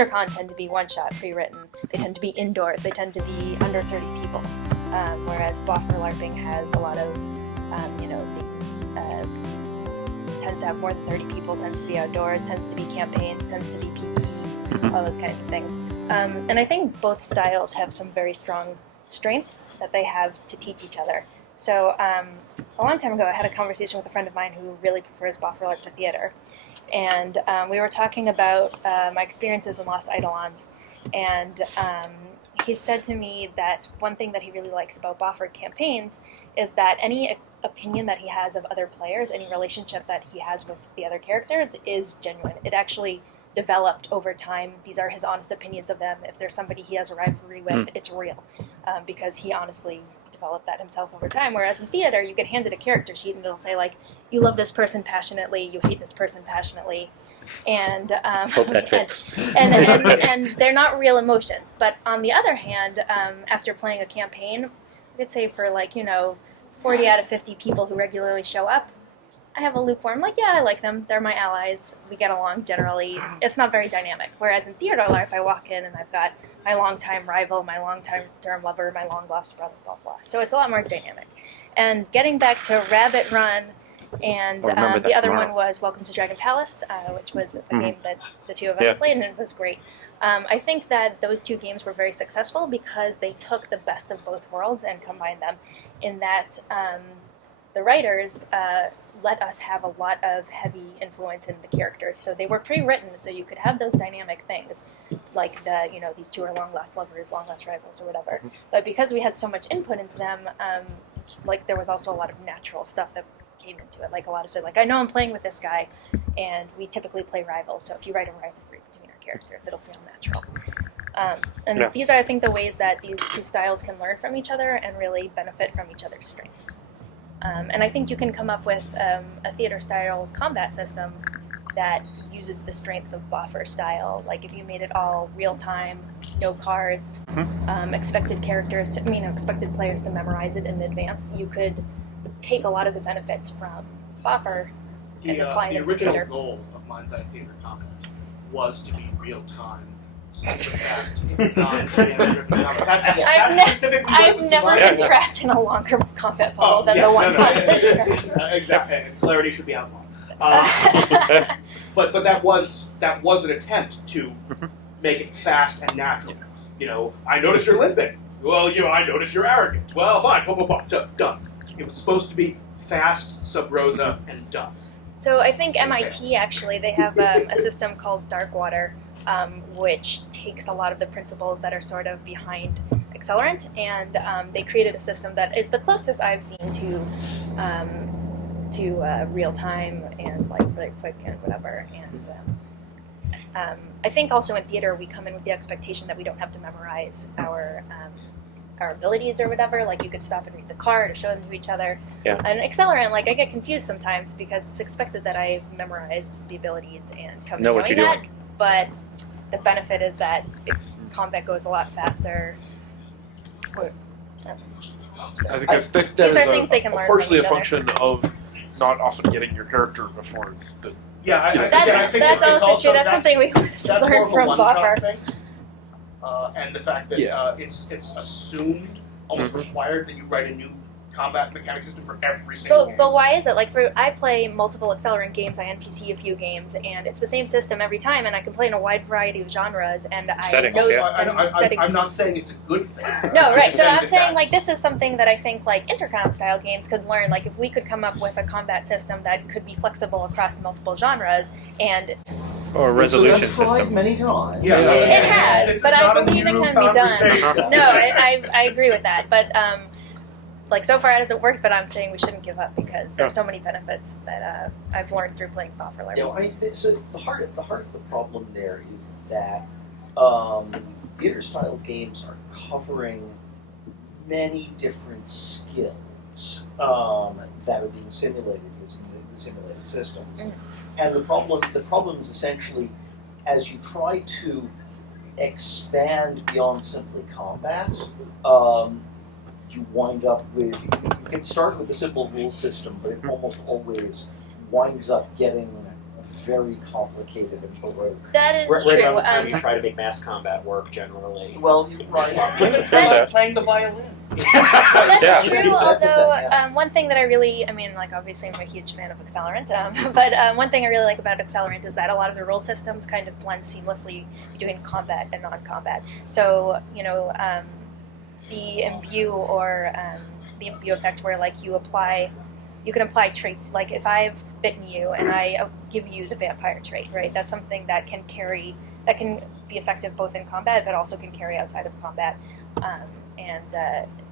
Intercon tend to be one-shot, pre-written. They tend to be indoors. They tend to be under 30 people. Whereas Boffer LARPing has a lot of, tends to have more than 30 people, tends to be outdoors, tends to be campaigns, tends to be PvE, all those kinds of things. And I think both styles have some very strong strengths that they have to teach each other. So a long time ago, I had a conversation with a friend of mine who really prefers Boffer LARP to theater. And we were talking about my experiences in Lost Eidolons. And he said to me that one thing that he really likes about Boffer campaigns is that any opinion that he has of other players, any relationship that he has with the other characters is genuine. It actually developed over time. These are his honest opinions of them. If there's somebody he has a rivalry with, it's real, because he honestly developed that himself over time. Whereas in theater, you get handed a character sheet and it'll say, like, you love this person passionately, you hate this person passionately, and hope that fits. And they're not real emotions. But on the other hand, after playing a campaign, I could say for 40 out of 50 people who regularly show up, I have a lukewarm, like, yeah, I like them, they're my allies, we get along generally. It's not very dynamic. Whereas in theater LARP, I walk in and I've got my longtime rival, my long-term lover, my long-lost brother, blah, blah. So it's a lot more dynamic. And getting back to Rabbit Run, and the other one was Welcome to Dragon Palace, which was a game that the two of us played, and it was great. I think that those two games were very successful because they took the best of both worlds and combined them, in that the writers let us have a lot of heavy influence in the characters. So they were pre-written, so you could have those dynamic things, like these two are long-lost lovers, long-lost rivals, or whatever. But because we had so much input into them, there was also a lot of natural stuff that came into it. Like a lot of I know I'm playing with this guy, and we typically play rivals. So if you write a rivalry between our characters, it'll feel natural. These are, I think, the ways that these two styles can learn from each other and really benefit from each other's strengths. And I think you can come up with a theater-style combat system that uses the strengths of Boffer style. Like if you made it all real-time, no cards, expected players to memorize it in advance, you could take a lot of the benefits from Boffer and apply them to theater. The original goal of Mind's Eye Theater Combat was to be real-time, super fast, non-GM-driven combat. I've never been trapped in a longer combat bubble than the one time it's trapped. Exactly, and clarity should be outlawed. But that was an attempt to make it fast and natural. I notice you're limping. Well, I notice you're arrogant. Well, fine, done. It was supposed to be fast, sub rosa, and done. So I think MIT, actually, they have a system called Darkwater, which takes a lot of the principles that are sort of behind Accelerant, and they created a system that is the closest I've seen to real time and really quick and whatever. And I think also in theater we come in with the expectation that we don't have to memorize our abilities or whatever. Like you could stop and read the card or show them to each other. Yeah. And Accelerant, I get confused sometimes because it's expected that I memorize the abilities and come know what you're that. doing. But the benefit is that combat goes a lot faster. I think that These are is things they can learn partially from a each function of not often getting your character before the. Yeah, I think that's it's also true. That's something we that's more learned of a from one-shot Boffer. thing. And the fact that it's assumed, almost required, that you write a new combat mechanic system for every single game. But why is it? I play multiple Accelerant games, I NPC a few games, and it's the same system every time, and I can play in a wide variety of genres, and I'm not saying it's a good thing. No, right. So I'm saying, this is something that I think, Intercon-style games could learn. If we could come up with a combat system that could be flexible across multiple genres, and... Or a resolution so that's system. Many times. Yeah, it has, but I believe it can be done. No, I agree with that, but... so far it hasn't worked, but I'm saying we shouldn't give up because there's so many benefits that I've learned through playing Boffer LARP. So the heart of the problem there is that theater-style games are covering many different skills that are being simulated using the simulated systems. And the problem is essentially, as you try to expand beyond simply combat, you wind up with, you can start with a simple rule system, but it almost always winds up getting very complicated and baroque. That is Right true. around the time you try to make mass combat work, generally. Well, you're right. Given that- playing the violin. That's Yeah. true, That's a although thing, yeah. one thing that I really, obviously I'm a huge fan of Accelerant, but one thing I really like about Accelerant is that a lot of the rule systems kind of blend seamlessly between combat and non-combat. So, the imbue or the imbue effect where, like, you can apply traits, like if I've bitten you and I give you the vampire trait, right? That's something that can be effective both in combat, but also can carry outside of combat.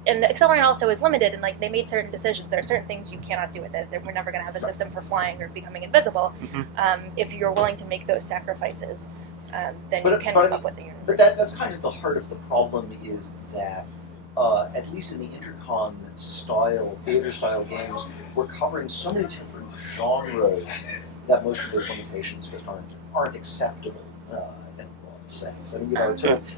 And Accelerant also is limited, and like they made certain decisions. There are certain things you cannot do with it. We're never going to have a system for flying or becoming invisible. If you're willing to make those sacrifices, then you can come up with the universe. But that's kind of the heart of the problem, is that at least in the Intercon style, theater style games, we're covering so many different genres that most of those limitations just aren't acceptable in one sense. I mean, it's sort of,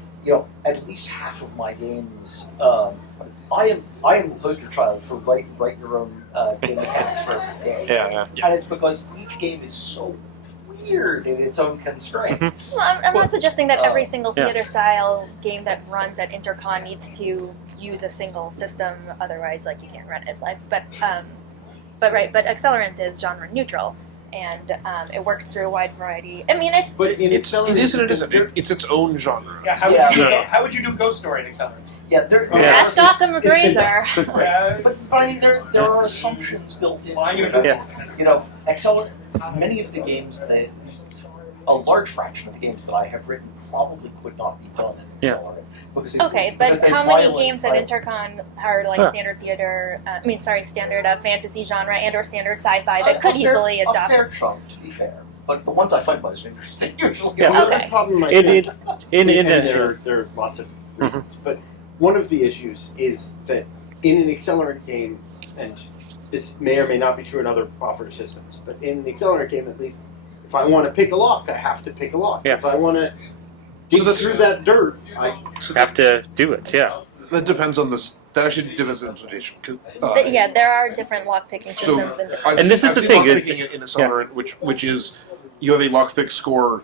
at least half of my games, I am the poster child for write your own game mechanics for every game. Yeah. And it's because each game is so weird in its own constraints. Well, I'm not suggesting that every single yeah. theater style game that runs at Intercon needs to use a single system. Otherwise, like, you can't run it. But Accelerant is genre neutral, and it works through a wide variety. I mean, it's But it is and it isn't. It's its own genre. Yeah, how would you do Ghost Story in Accelerant? Yeah, there. Ask Occam's Razor. But I mean, there are assumptions built into it. Yeah. Accelerant. Many of the games that, a large fraction of the games that I have written probably could not be done in Accelerant. Because Okay, but how many games at Intercon are like standard theater? Standard fantasy genre and/or standard sci-fi that could easily adopt? A fair chunk, to be fair. But the ones I find most interesting usually. Yeah. Well, Okay. the problem, I It- think, in and the- there are lots of reasons, but one of the issues is that in an Accelerant game, and this may or may not be true in other Boffer systems, but in the Accelerant game, at least, if I want to pick a lock, I have to pick a lock. Yeah. If I want to dig through that dirt, I have to do it. Yeah. That depends on this. That actually depends on the implementation. There are different lock-picking systems and different. And this is I've the seen thing, lockpicking in Accelerant, which is you have a lockpick score.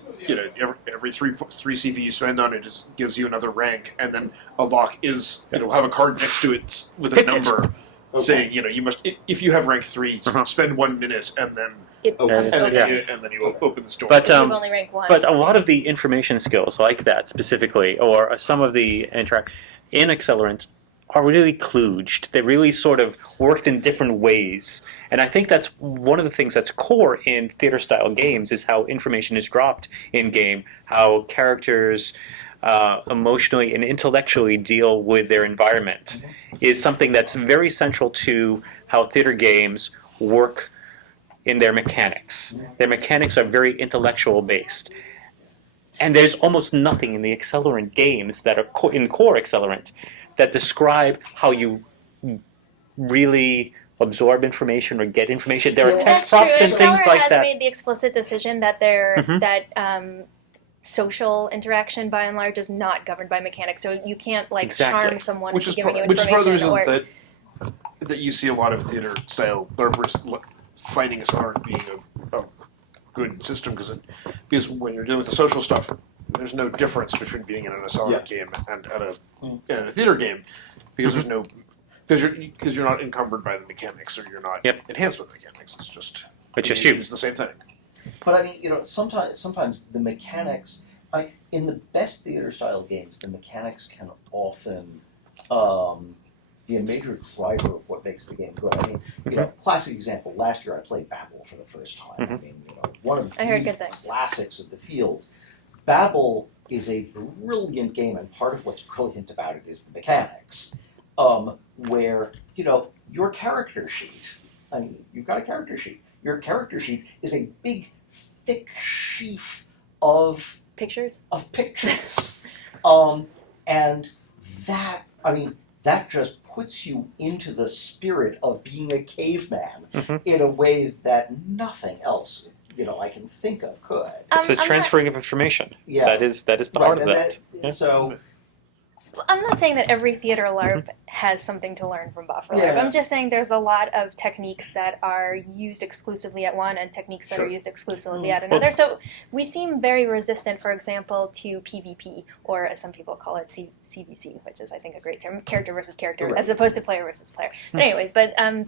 Every three CP you spend on it just gives you another rank, and then a lock is have a card next to it with a Picked it. number saying you must if you have rank 3 Uh-huh. spend 1 minute and then It becomes And- open. yeah. you open this door. But If you've only rank 1. But a lot of the information skills like that specifically, or some of the interact in Accelerant, are really kludged. They really sort of worked in different ways. And I think that's one of the things that's core in theater-style games is how information is dropped in-game, how characters emotionally and intellectually deal with their environment is something that's very central to how theater games work in their mechanics. Their mechanics are very intellectual-based. And there's almost nothing in the Accelerant games that are in core Accelerant that describe how you really absorb information or get information. There are Yeah. text That's props true. and things Accelerant like has that. made the explicit decision that social interaction, by and large, is not governed by mechanics. So you can't Exactly. charm someone which into is giving you which is part of the information. reason that you see a lot of theater style LARPers finding Accelerant being a good system because when you're dealing with the social stuff, there's no difference between being in an Accelerant game and a theater game because there's no because you're not encumbered by the mechanics or you're not enhanced with mechanics. It's just you. It's the same thing. But I mean, sometimes the mechanics, in the best theater style games, the mechanics can often be a major driver of what makes the game good. I mean, classic example. Last year I played Babel for the first time. I mean, one of I heard the good things. classics of the field. Babel is a brilliant game, and part of what's brilliant about it is the mechanics. Where your character sheet. I mean, you've got a character sheet. Your character sheet is a big, thick sheaf of Pictures? pictures, and that just puts you into the spirit of being a caveman in a way that nothing else I can think of could. It's a I'm transferring of information. Yeah. That is the heart of and that. Yeah. So, I'm not saying that every theater LARP has something to learn from Boffer LARP. Yeah. I'm just saying there's a lot of techniques that are used exclusively at one and techniques that Sure. are used exclusively at another. So we seem very resistant, for example, to PvP, or as some people call it, CVC, which is, I think, a great term, character versus character, Right. as opposed to player versus player. But anyways,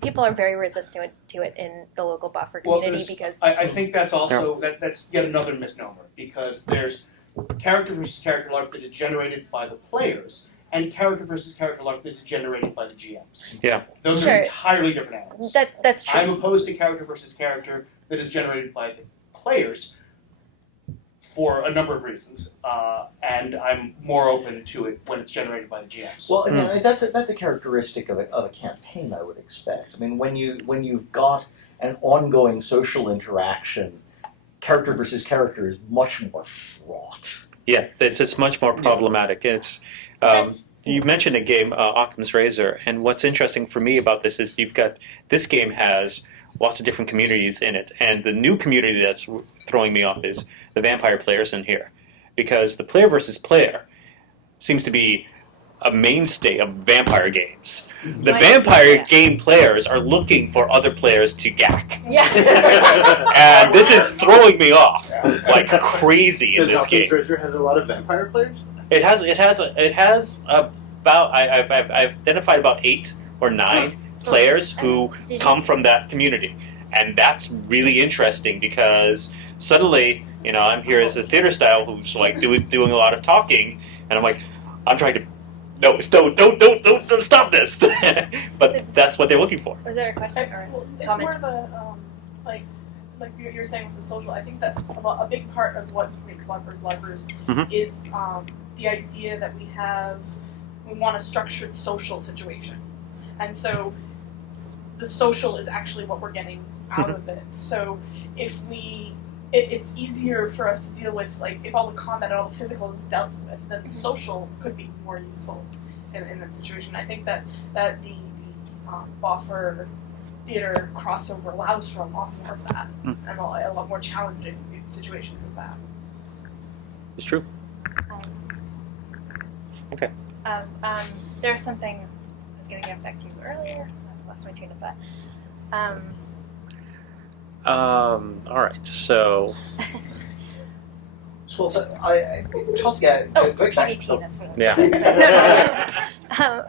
people are very resistant to it in the local Boffer community because... I think that's also that's yet another misnomer, because there's character versus character LARP that is generated by the players, and character versus character LARP that is generated by the GMs. Yeah. Those Sure. are entirely different animals. That's true. I'm opposed to character versus character that is generated by the players for a number of reasons, and I'm more open to it when it's generated by the GMs. Well, again, that's a characteristic of a campaign, I would expect. I mean, when you've got an ongoing social interaction, character versus character is much more fraught. Yeah, it's much more problematic. It's you mentioned a game, Occam's Razor, and what's interesting for me about this is this game has lots of different communities in it, and the new community that's throwing me off is the vampire players in here, because the player versus player seems to be a mainstay of vampire games. The vampire game players are looking for other players to gack. Yeah. And this is throwing me off like crazy in Does this Occam's game. Razor has a lot of vampire players? It has about I've identified about 8 or 9 players who Did you- come from that community, and that's really interesting because suddenly I'm here as a theater style who's like doing a lot of talking, and I'm like I'm trying to. No, don't stop this! But that's what they're looking for. Was there a question or Well, it's comment? more of a like you're saying with the social. I think that a big part of what makes LARPers Mhm. is the idea that we want a structured social situation, and so the social is actually what we're getting out of it. So if it's easier for us to deal with, like, if all the combat and all the physical is dealt with, then the social could be more useful in that situation. I think that the Boffer theater crossover allows for a lot more of that, and a lot more challenging situations of that. It's true. Okay. There's something I was going to get back to you earlier. I lost my train of thought. All right. So So Chelsea, quick back. PvP, that's what I was Yeah. going to say.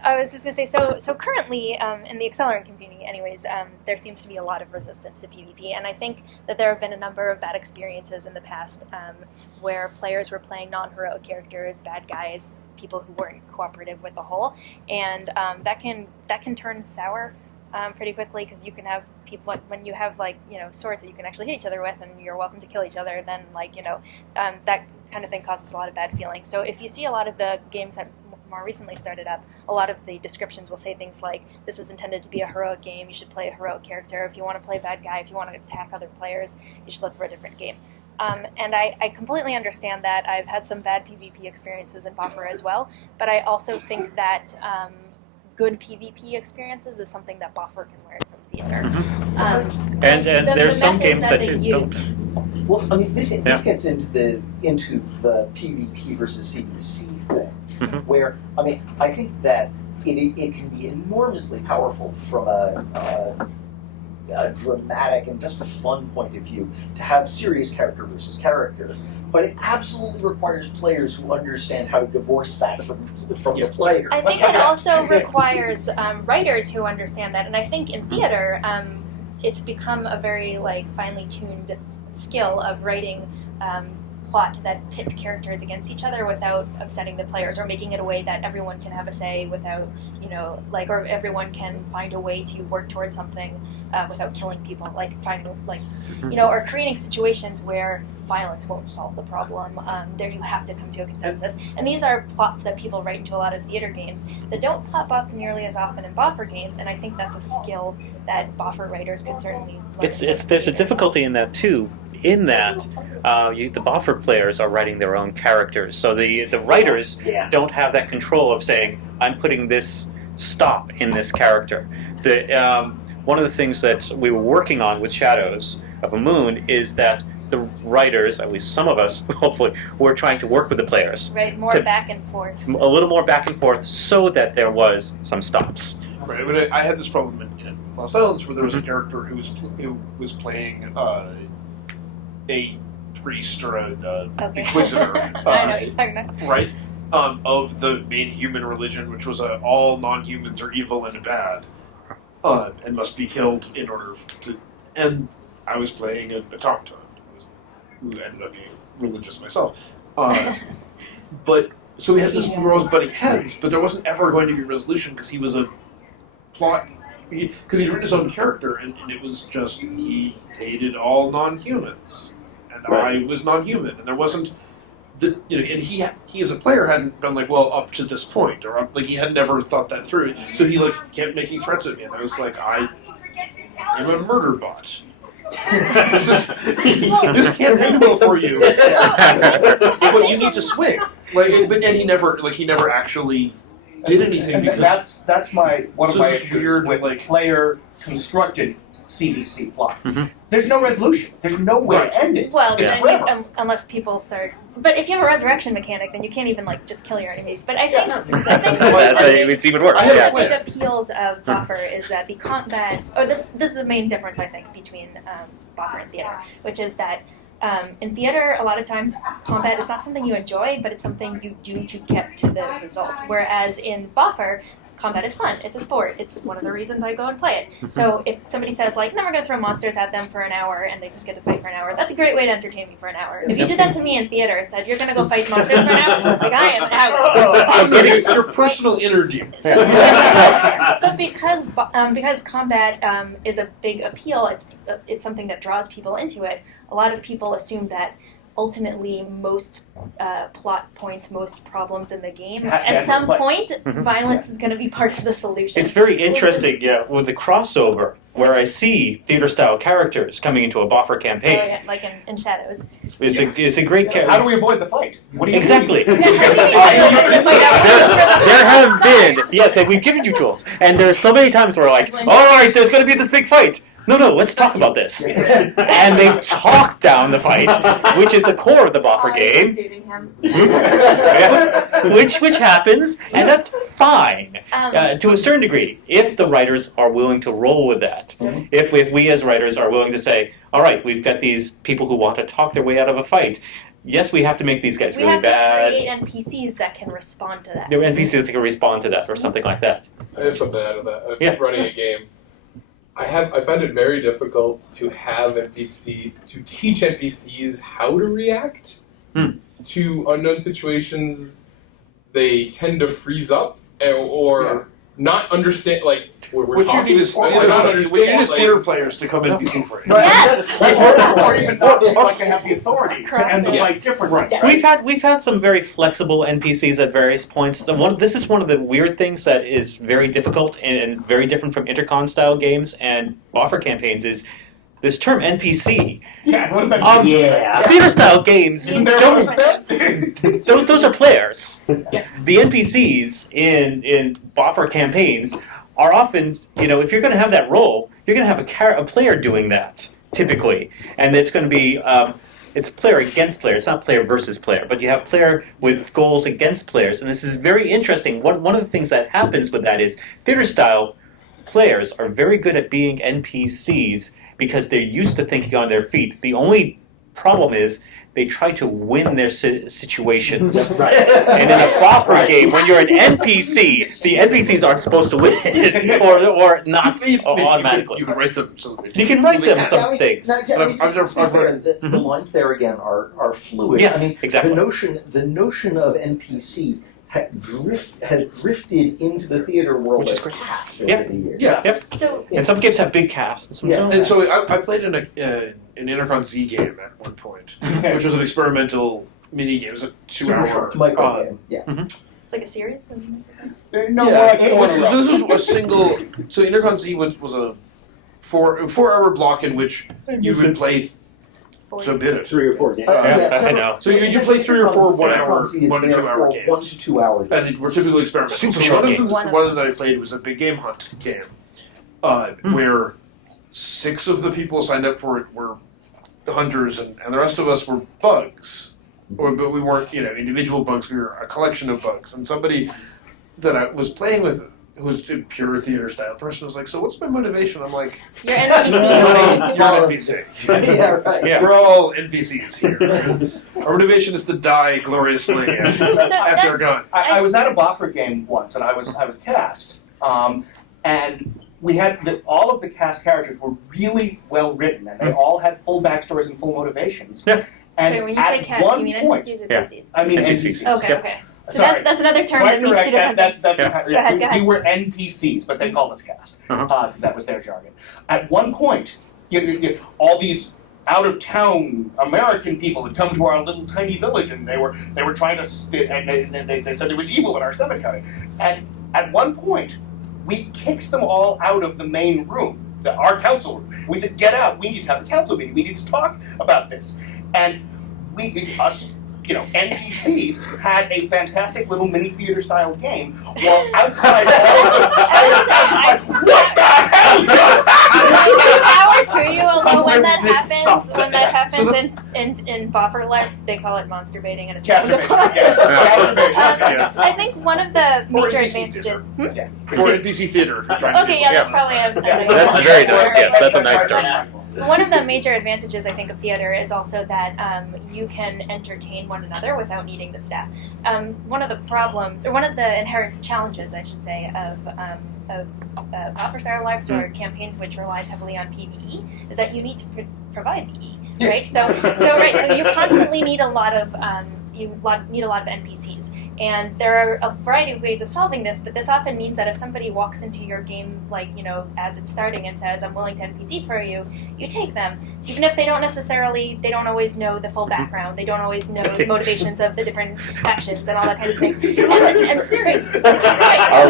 I was just going to say, so currently in the Accelerant community anyways, there seems to be a lot of resistance to PvP, and I think that there have been a number of bad experiences in the past where players were playing non-heroic characters, bad guys, people who weren't cooperative with the whole, and that can turn sour pretty quickly, because you can have people, when you have swords that you can actually hit each other with and you're welcome to kill each other, then that kind of thing causes a lot of bad feelings. So if you see a lot of the games that more recently started up, a lot of the descriptions will say things like, this is intended to be a heroic game, you should play a heroic character. If you want to play bad guy, if you want to attack other players, you should look for a different game. And I completely understand that. I've had some bad PvP experiences in Boffer as well, but I also think that good PvP experiences is something that Boffer can learn from theater. and there's some methods games that they use. don't. Well, I mean, this gets into the PvP versus CVC thing, Mhm. where I think that it can be enormously powerful from a dramatic and just a fun point of view to have serious character versus character, but it absolutely requires players who understand how to divorce that from the player. I think it also requires writers who understand that, and I think in theater, it's become a very finely tuned skill of writing plot that pits characters against each other without upsetting the players, or making it a way that everyone can have a say without, or everyone can find a way to work towards something without killing people, or creating situations where violence won't solve the problem. There you have to come to a consensus. And these are plots that people write into a lot of theater games that don't pop up nearly as often in Boffer games, and I think that's a skill that Boffer writers could certainly learn. There's a difficulty in that too. In that, the Boffer players are writing their own characters, so the writers don't have that control of saying, I'm putting this stop in this character. One of the things that we were working on with Shadows of a Moon is that the writers, at least some of us, hopefully, were trying to work with the players. Right, more To- back and forth. A little more back and forth so that there was some stops. Right, but I had this problem in Lost Islands where there was a character who was playing a priest or a Okay. inquisitor, I know what you're talking about. right? Of the main human religion, which was all non-humans are evil and bad, and must be killed in order to. And I was playing a automaton who ended up being religious myself. But so we had this, we were always butting heads, but there wasn't ever going to be resolution because he was a plot. Because he'd written his own character, and it was just he hated all non-humans, and Right. I was non-human, and there wasn't. And he as a player hadn't been like, well, up to this point, or like he had never thought that through. So he like kept making threats at me, and I was like, I am a murder bot. this can't end well for you. But you need to swing. And he never actually did anything because that's my one of So my this is issues weird, with like- player constructed CBC plot. Mhm. There's no resolution. There's no way Right. to end it. Well, it's then forever. unless people start. But if you have a resurrection mechanic, then you can't even like just kill your enemies. But I think It's even worse. I had a Yeah. one of the big appeals of Boffer is that the combat. Oh, this is the main difference I think between Boffer and theater, which is that in theater a lot of times combat is not something you enjoy, but it's something you do to get to the result. Whereas in Boffer, combat is fun. It's a sport. It's one of the reasons I go and play it. So if somebody says like, "No, we're going to throw monsters at them for an hour," and they just get to fight for an hour, that's a great way to entertain me for an hour. If you did that to me in theater and said, "You're going to go fight monsters for an hour," like I am out. your personal inner demons. But because combat is a big appeal, it's something that draws people into it. A lot of people assume that ultimately most plot points, most problems in the game, Has to at end some with point, Mhm. violence is going to be part of the solution. It's very interesting, yeah, with the crossover, where I see theater-style characters coming into a Boffer campaign. Oh, yeah, like in Shadows. It's a great How character. do we avoid the fight? What do you Exactly. do? There have been, yes, we've given you tools, and there's so many times where we're like, all right, there's going to be this big fight. No, let's talk about this. And they've talked down the fight, which is the core of the Boffer game. Dating him. Yeah. which happens, and that's fine to a certain degree if the writers are willing to roll with that. Mhm. If we as writers are willing to say, all right, we've got these people who want to talk their way out of a fight. Yes, we have to make these guys We really have to bad. create NPCs that can respond to that. There are NPCs that can respond to that or something like that. I have something to add to that. I'm Yeah. running a game. I find it very difficult to have to teach NPCs how to react to unknown situations. They tend to freeze up or not understand. Like we're What you talking, need is or not understand. Like, theater players to come NPC for you. Yes! Or even not if I can have the authority to end the Yeah. fight differently. We've had some very flexible NPCs at various points. This is one of the weird things that is very difficult and very different from intercon style games and Boffer campaigns is this term NPC. Yeah, what about Theater style games Isn't there don't. a Those are players. Yes. The NPCs in Boffer campaigns are often, if you're going to have that role, you're going to have a player doing that typically, and it's going to be. It's player against player. It's not player versus player, but you have player with goals against players, and this is very interesting. One of the things that happens with that is theater style players are very good at being NPCs because they're used to thinking on their feet. The only problem is they try to win their situations. Right. And in a Boffer game, when you're an NPC, the NPCs aren't supposed to win, or not automatically. You can write them. So You can write them Now, some things. now, But I've never- to be fair, the lines there again are fluid. Yes, I mean, exactly. The notion of NPC has drifted into the theater world Which is as great. cast Yeah. over the years. Yeah. Yep. So And some games have big casts, and some Yeah. don't. And so I played in an Intercon Z game at one point, which was an experimental mini game. It was a Super 2-hour short micro game. Yeah. it's like a series of No, Yeah, more like it four was, in a so row. this was a single. So Intercon Z was a 4-hour block in which you would play. So bid it. 3 or 4 games. Yeah, I know. So you play 3 or 4 1 hour, Intercon Z is 1 to there 2 hour for games. 1 to 2 hours. And they were typically experimental. Super so short one of them, games. one of them that I played was a big game hunt game, where 6 of the people signed up for it were hunters, and the rest of us were bugs. But we weren't, individual bugs. We were a collection of bugs. And somebody that I was playing with, who was a pure theater style person, was like, "So what's my motivation?" I'm like, You're NPC. "You're an NPC. Yeah, right. Yeah. We're all NPCs here. Our motivation is to die gloriously after they're gone." I was at a Boffer game once, and I was cast, and we had all of the cast characters were really well written, and they all had full backstories and full motivations. Yeah. And So when you at say cats, one you mean point, NPCs or Yeah. PCs? I mean NPCs. NPCs. Okay, Yep. okay. So Sorry. that's another term Quite that means correct. two different That's things. yeah. Go ahead, go ahead. We were NPCs, but they called us cast Uh-huh. because that was their jargon. At one point, all these out-of-town American people had come to our little tiny village, and they were trying to. And they said there was evil in our cemetery. And at one point, we kicked them all out of the main room, our council room. We said, "Get out! We need to have a council meeting. We need to talk about this." And NPCs had a fantastic little mini theater style game, while outside what the hell, Joe? Power to you, although Somewhere when that this happens, something. in Boffer LARP, they call it monster baiting, and it's Masturbation, yes. Masturbation, yes. I think one of the Or major NPC advantages. Or NPC theater. If you're trying to Okay, do yeah, it. that's probably a That's very nice, yes, that's a nice term. One of the major advantages, I think, of theater is also that you can entertain one another without needing the staff. One of the problems, or one of the inherent challenges, I should say, of Boffer-style LARPs or campaigns which relies heavily on PvE, is that you need to provide PvE, right? So you constantly need a lot of NPCs, and there are a variety of ways of solving this. But this often means that if somebody walks into your game, as it's starting, and says, "I'm willing to NPC for you," you take them, even if they don't always know the full background. They don't always know the motivations of the different factions and all that kind of things. Oh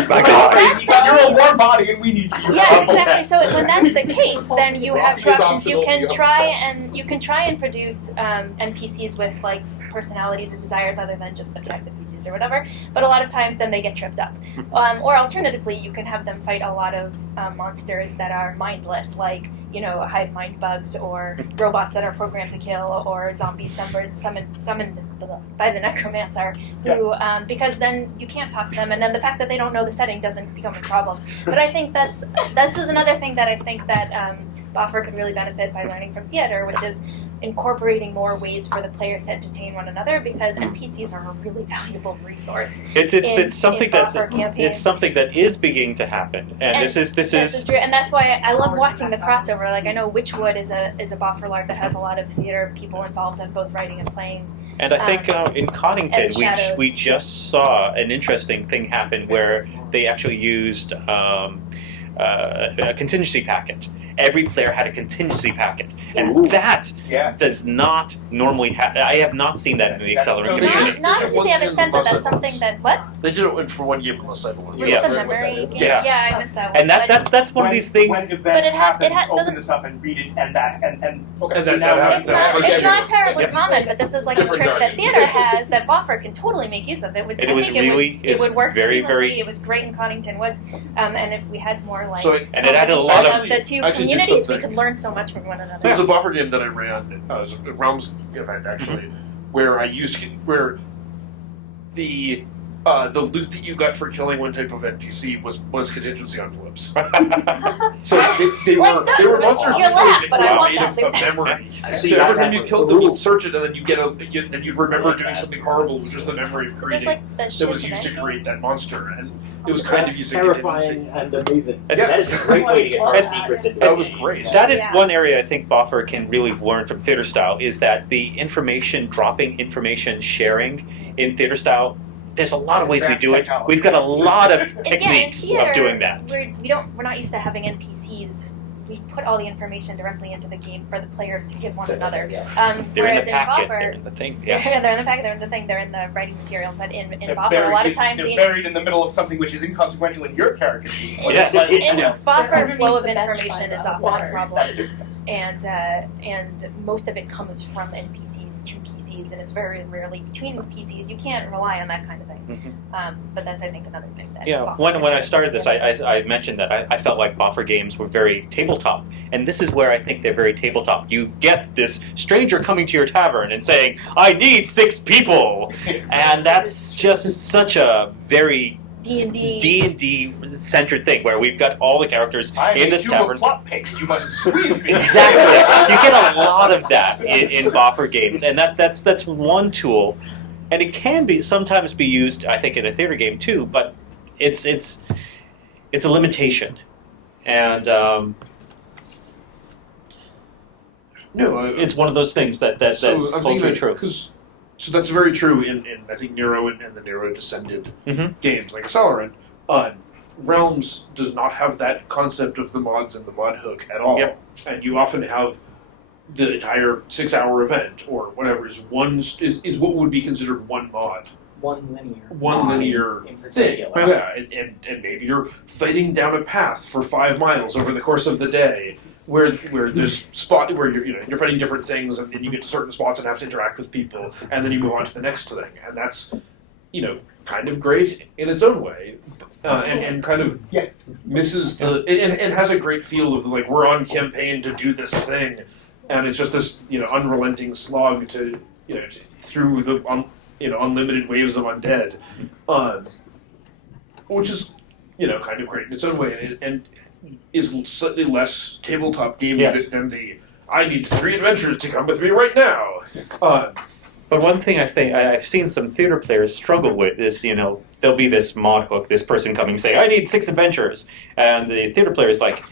my God. You're a warm body, and we need you. Yes, exactly. So when that's the case, then you have two options. You can try and produce NPCs with personalities and desires other than just attack the PCs or whatever. But a lot of times, then they get tripped up. Or alternatively, you can have them fight a lot of monsters that are mindless, like hive mind bugs or robots that are programmed to kill, or zombies summoned by the necromancer. Who because then you can't talk to them, and then the fact that they don't know the setting doesn't become a problem. But I think this is another thing that I think that Boffer could really benefit by learning from theater, which is incorporating more ways for the players to entertain one another, because NPCs are a really valuable resource. It's something that's Boffer campaigns. it's something that is beginning to happen, and this is true, and that's why I love watching the crossover. I know Witchwood is a Boffer LARP that has a lot of theater people involved in both writing and playing. And I think in Coddington, and Shadows. we just saw an interesting thing happen where they actually used a contingency packet. Every player had a contingency packet, and Yes. that does not normally happen. I have not seen that in the Accelerant so community. Not to the extent, but that's something that They did it for one game in the cycle. was Yeah. it the memory game? Yeah. I missed that one. And but- that's one of these things. When event But it happens, doesn't- open this up and read it, and And then now that It's happens. not. Okay. It's not terribly Yeah. common, but this is a Different trick that jargon. theater has that Boffer can totally make use of. It would. And I it was think really- it would work very, seamlessly. very- It was great in Coddington Woods, and if we had more And it added a lot of of. the two actually did communities, we something. could learn so much from one another. There was a Boffer game that I ran, it was a Realms event actually, where the loot that you got for killing one type of NPC was contingency envelopes. So they were monsters You laugh, but I want made that of memory. I see So that every time you happening. killed them, you'd search it, and then then you'd remember doing something horrible with just the memory of Is creating this like the that was ship used to event? create that monster, and it was kind of using contingency. Terrifying and amazing. And That is a great way to get more secrets into That it. was great. That is Yeah. one area I think Boffer can really learn from theater style, is that the dropping information sharing in theater style, there's a lot of ways we do it. We've got a lot of techniques Again, in of theater, doing that. We're not used to having NPCs. We put all the information directly into the game for the players to give one another. They're in the Whereas packet, in they're Boffer, in the thing. Yes. they're in the packet, they're in the thing, they're in the writing material. But in They're Boffer, a lot of buried- times they're buried in the middle of something which is inconsequential in your character sheet. Yes. in Yeah. Boffer, flow of Underneath the bench information by is the often water. a problem, and most of it comes from NPCs to PCs. PCs, and it's very rarely between PCs. You can't rely on that kind of thing. But that's, I think, another thing that. Yeah, Boffer when I started this, I mentioned that I felt like Boffer games were very tabletop, and this is where I think they're very tabletop. You get this stranger coming to your tavern and saying, "I need 6 people," and that's just such a very D&D centered thing where we've got all the characters in this tavern. Plot paste. You must squeeze me. Exactly, you get a lot of that in Boffer games, and that's one tool, and it can be sometimes be used, I think, in a theater game too. But it's a limitation, and it's one of those things that's culturally true. So that's very true in I think Nero and the Nero Descended games, like Accelerant. Realms does not have that concept of the mods and the mod hook at all. Yep. And you often have the entire 6-hour event or whatever is what would be considered one mod. One linear in thing. particular. Yeah, and maybe you're fighting down a path for 5 miles over the course of the day. Where there's spot where you're fighting different things and you get to certain spots and have to interact with people and then you move on to the next thing, and that's kind of great in its own way, and kind of misses the it has a great feel of like we're on campaign to do this thing, and it's just this unrelenting slog to through the unlimited waves of undead, which is kind of great in its own way, and is slightly less tabletop gaming than the I need 3 adventures to come with me right now. But one thing I think I've seen some theater players struggle with is, there'll be this mod hook, this person coming saying, I need 6 adventures. And the theater player is like,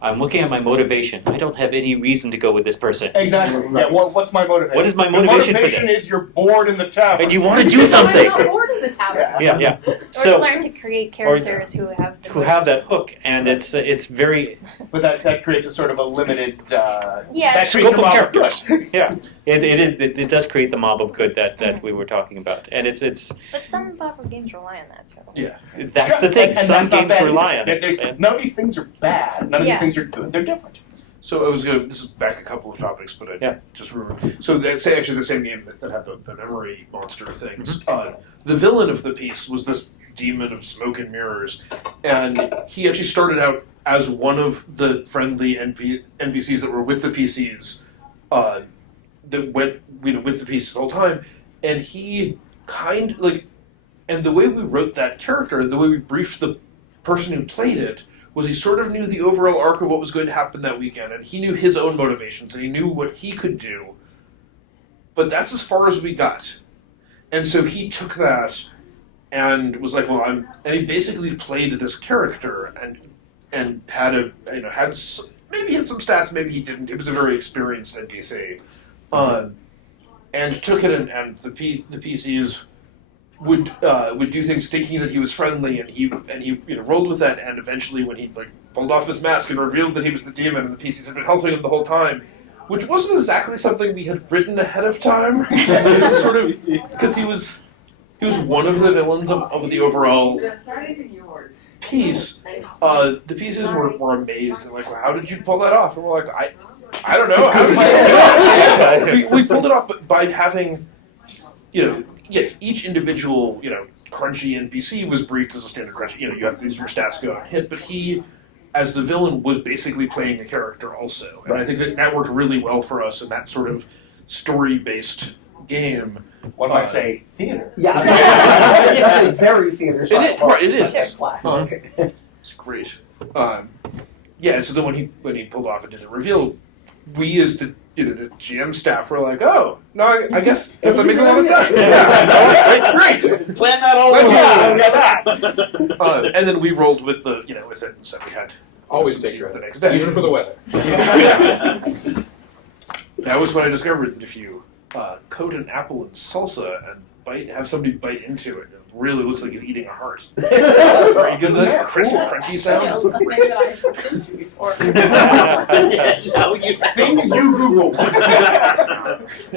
I'm looking at my motivation. I don't have any reason to go with this person. Exactly. Yeah. What's my motivation? What is my motivation for this? Motivation is you're bored in the tavern. And you want to do something. I'm not bored in the tavern. Yeah. Or So to learn to create characters who have that hook, and it's very But that creates a sort of a limited. That creates scope a of mob characters. good. Yeah, it does create the mob of good that we were talking about, and it's But some Boffer games rely on that. So. Yeah. that's the thing. And Some that's not games bad rely either. on it. None of these things are bad. None of these things are good. They're different. So I was going. This is back a couple of topics, but I just remembered. So that's actually the same game that had the memory monster things. The villain of the piece was this demon of smoke and mirrors, and he actually started out as one of the friendly NPCs that were with the PCs, that went with the PCs the whole time, and he and the way we wrote that character, the way we briefed the person who played it, was he sort of knew the overall arc of what was going to happen that weekend, and he knew his own motivations, and he knew what he could do. But that's as far as we got. And so he took that and was like, well, and he basically played this character and had maybe he had some stats, maybe he didn't. He was a very experienced NPC. And took it, and the PCs would do things thinking that he was friendly, and he rolled with that, and eventually when he pulled off his mask and revealed that he was the demon, and the PCs had been helping him the whole time, which wasn't exactly something we had written ahead of time. It was sort of because he was one of the villains of the overall piece. The PCs were amazed and like, well, how did you pull that off? And we're like, I don't know. How did we pulled it off, but by having each individual, crunchy NPC was briefed as a standard crunchy. You have these your stats go and hit, but he, as the villain, was basically playing a character also, and I think that worked really well for us in that sort of story-based game. One might say theater. Yeah, that's a very theater style. It is. It's classic. It's great. And so then when he pulled off and did a reveal, we as the GM staff were like, oh, no, I guess that makes a lot of sense. Great. Plan that all And then we rolled with with it, and so we had Always some take scenes the the next day. Even for the weather. That was when I discovered that if you coat an apple in salsa and have somebody bite into it, it really looks like he's eating a heart. It's very good. That's crisp, crunchy sound. Things you Google.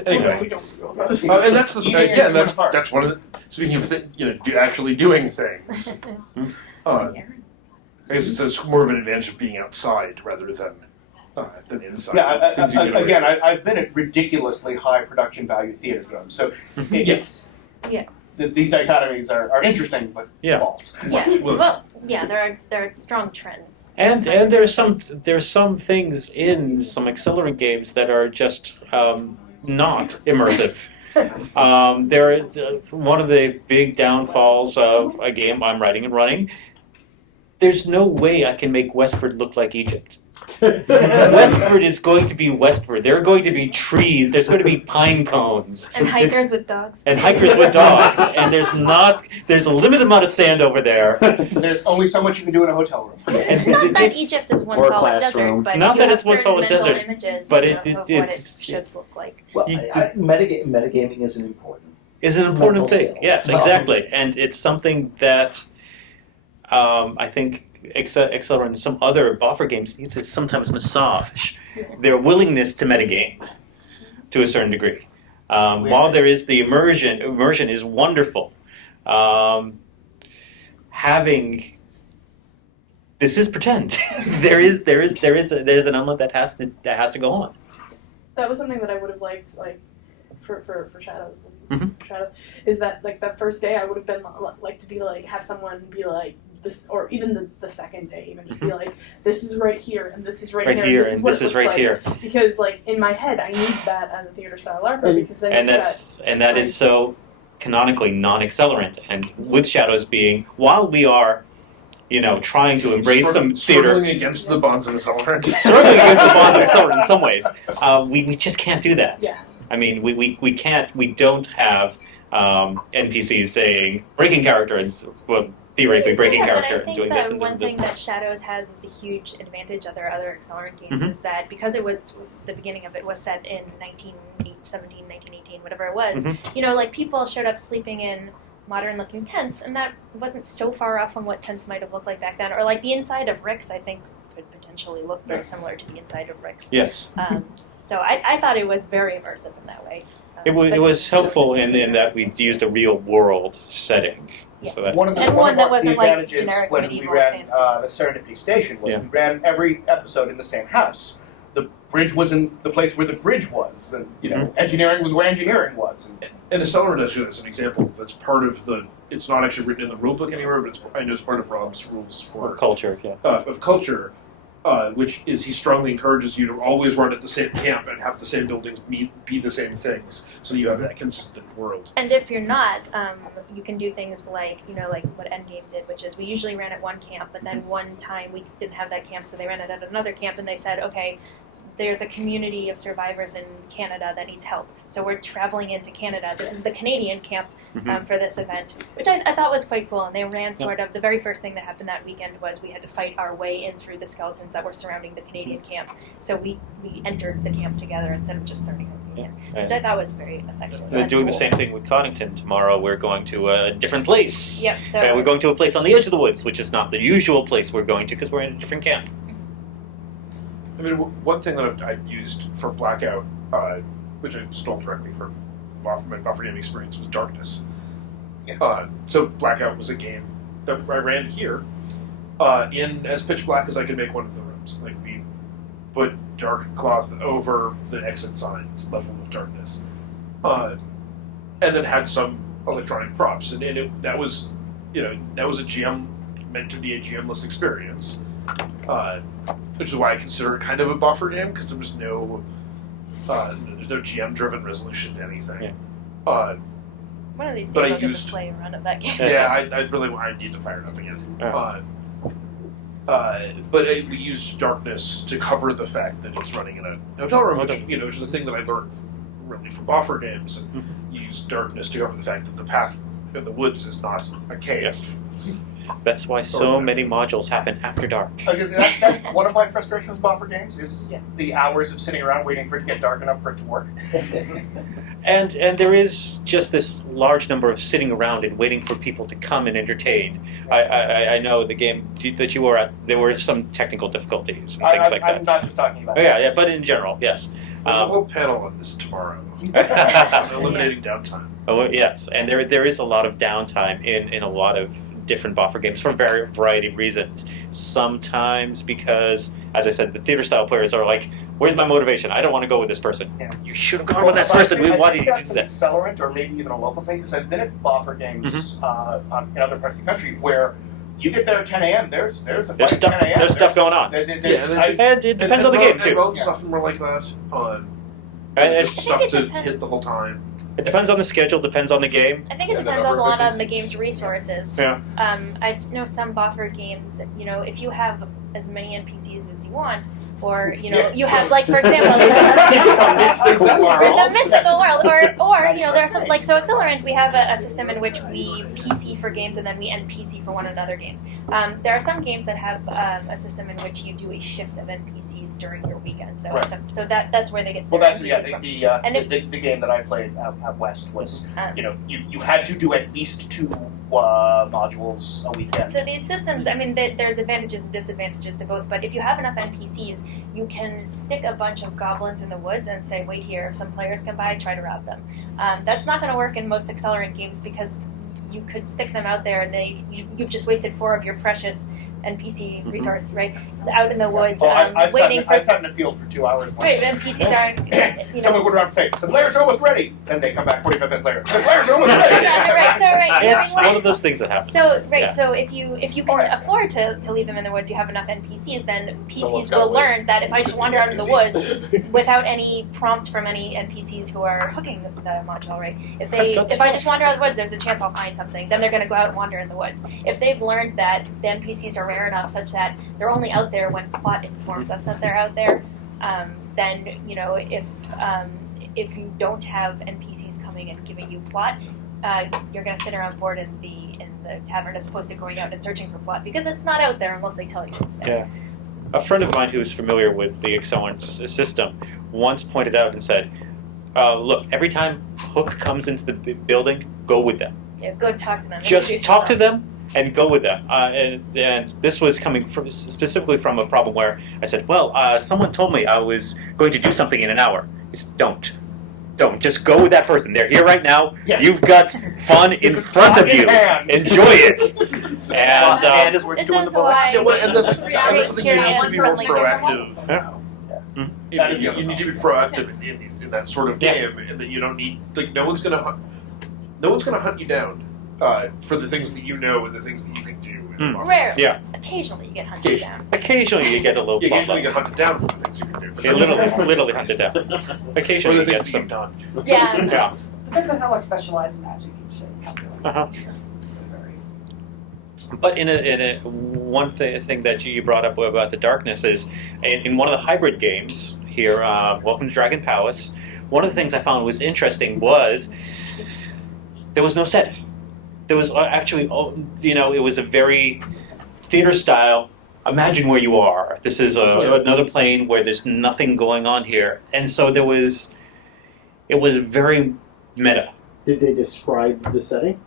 Anyway, and that's that's one of the. Speaking of actually doing things. I guess it's more of an advantage of being outside rather than Than inside. Yeah, Things you get away again, with. I've been at ridiculously high production value theater drones, so it's Yeah. These dichotomies are interesting, but Yeah. false. Yeah. Well, Well, yeah, there are strong trends. And there's some things in some accelerant games that are just not immersive. There is one of the big downfalls of a game I'm writing and running. There's no way I can make Westford look like Egypt. Westford is going to be Westford. There are going to be trees. There's going to be pine cones. And hikers with dogs. And hikers with dogs. And there's a limited amount of sand over there. There's only so much you can do in a hotel room. Not that Egypt is one Or a solid classroom. desert, but Not you that have it's one certain solid mental desert, images but of what it should look like. Well, You- metagaming is an important. Is an important Mental thing. skill. Yes, exactly. And it's something that I think Accelerant and some other Boffer games needs to sometimes massage their willingness to metagame to a certain degree. While there is the immersion is wonderful. Having this is pretend. there's an element that has to go on. That was something that I would have liked, like, for Shadows. Mhm. For Shadows is that, like, that first day I would have been like to be like have someone be like this, or even the second day even just be like, this is right here and this is right here and what this it is looks right like. here. Because, like, in my head I need that as a theater style LARPer, because then And that is so canonically non-accelerant. And with Shadows being, while we are, trying to embrace some theater, struggling against the bonds of accelerant. struggling against the bonds of accelerant in some ways, we just can't do that. Yeah. I mean, we can't. We don't have NPCs saying breaking character and theoretically breaking character But I and doing think this that and this one and this. thing that Shadows has is a huge advantage over other Accelerant games is that because it was the beginning of it was set in 1917, 1918, whatever it was. Like people showed up sleeping in modern-looking tents, and that wasn't so far off from what tents might have looked like back then. Or like the inside of Rick's, I think, could potentially look very similar to the inside of Rick's. Yes. So I thought it was very immersive in that way. It was helpful in that we used a real world setting. Yeah. So that, One of the, And one one of that our- wasn't, the like, advantages generic when we medieval ran fantasy. the Serendipity Station was we ran every episode in the same house. The bridge was in the place where the bridge was, and engineering was where engineering was. And Accelerant actually is an example that's part of the. It's not actually written in the rulebook anywhere, but I know it's part of Rob's rules for culture, yeah. of culture, which is he strongly encourages you to always run at the same camp and have the same buildings be the same things, so you have that consistent world. And if you're not, you can do things like, like what Endgame did, which is we usually ran at one camp, but then one time we didn't have that camp, so they ran it at another camp, and they said, okay, there's a community of survivors in Canada that needs help, so we're traveling into Canada. This is the Canadian camp for this event, which I thought was quite cool. And they ran sort of, the very first thing that happened that weekend was we had to fight our way in through the skeletons that were surrounding the Canadian camp. So we entered the camp together instead of just starting over again, which I thought was very effective. They're doing the same thing with Coddington. Tomorrow we're going to a different place. Yep, so And we're going to a place on the edge of the woods, which is not the usual place we're going to because we're in a different camp. I mean, one thing that I've used for Blackout, which I stole directly from my Buffer Gaming experience, was Darkness. So Blackout was a game that I ran here in as pitch black as I could make one of the rooms. Like, we put dark cloth over the exit signs level of darkness, and then had some electronic props, and that was a GM meant to be a GM-less experience. Which is why I consider it kind of a buffer game, because there's no GM-driven resolution to anything. one of these days but I I'll get used- to play a run of that game. I need to fire it up again. But we used darkness to cover the fact that it's running in a hotel room, which is a thing that I learned really from buffer games. And you use darkness to cover the fact that the path in the woods is not a cave. Yes. That's why so many modules happen after dark. Okay, that's one of my frustrations with buffer games is the hours of sitting around waiting for it to get dark enough for it to work. And there is just this large number of sitting around and waiting for people to come and entertain. I know the game that you were at, there were some technical difficulties and things like that. I'm not just talking about Yeah, but in general, yes. There's a whole panel on this tomorrow. On eliminating downtime. Oh yes, and there is a lot of downtime in a lot of different Boffer games for a variety of reasons. Sometimes because, as I said, the theater style players are like, "Where's my motivation? I don't want to go with this person." Yeah. You should have gone with that person. We wanted you to that's do an that. accelerant, or maybe even a local thing, because I've been at Boffer games in other parts of the country where you get there at 10 a.m. There's a fight There's stuff. at 10 a.m. There's stuff going on. There's, And it depends on the game too. Road stuff and more like that. And Just I stuff think it to depends. hit the whole time. it depends on the schedule. Depends on the game. I think it And depends the a number lot of on the NPCs. game's resources. Yeah. I know some Boffer games, if you have as many NPCs as you want, or you have, like, for example, It's a mystical world. it's a mystical world, or there are some, like, so Accelerant, we have a system in which we PC for games and then we NPC for one another games. There are some games that have a system in which you do a shift of NPCs during your weekend, so Right. so that's where they get Well, their that's NPCs from. And the game that I played at West was Um, you had to do at least 2 modules a weekend. So these systems, I mean, there's advantages and disadvantages to both, but if you have enough NPCs, you can stick a bunch of goblins in the woods and say, wait here, if some players come by, try to rob them. That's not going to work in most Accelerant games because you could stick them out there and you've just wasted 4 of your precious NPC resource, right? Out in the woods, I waiting for... sat in the field for 2 hours once. Right, NPCs aren't, Someone would around and say, the players are almost ready. Then they come back 45 minutes later. The players are almost ready. Yeah, no, right, so It's right, one of those things that happens. So right, Yeah. so if you can afford to leave them in the woods, you have enough NPCs, then Someone's PCs gotta will wait. learn that if I just wander out in the woods without any prompt from any NPCs who are hooking the module, right? If I just wander out in the woods, there's a chance I'll find something. Then they're going to go out and wander in the woods. If they've learned that the NPCs are rare enough such that they're only out there when plot informs us that they're out there, then if you don't have NPCs coming and giving you plot, you're going to sit around bored in the tavern as opposed to going out and searching for plot because it's not out there unless they tell you it's there. Yeah. A friend of mine who's familiar with the Accelerant system once pointed out and said, look, every time Hook comes into the building, go with them. Yeah, go talk to them. Just introduce talk to yourself. them and go with them. And this was coming specifically from a problem where I said, well, someone told me I was going to do something in an hour. He said, don't. Just go with that person. They're here right now. Yeah. You've got fun in front of you. Enjoy it. And hand is worth This two in is the bush. why- Yeah, well, and that's the thing, you need to be more Friendly proactive. That is the You other need to be problem. proactive in that sort of Yeah. game, and that you don't need, like, no one's gonna hunt you down for the things that you know and the things that you can do. Rarely. Yeah. Occasionally you get hunted down. occasionally you get a little You bump occasionally up. get hunted down for the things you can do. But Yeah, that's literally hunted down. or Occasionally the you things get that some. you've done. Yeah. Yeah. Depends on how much specialized magic each thing. Uh-huh. It's very- But in a one thing that you brought up about the darkness is in one of the hybrid games here, Welcome to Dragon Palace. One of the things I found was interesting was there was no set. There was actually, it was a very theater style. Imagine where you are. This is another plane where there's nothing going on here, and so it was very meta. Did they describe the setting?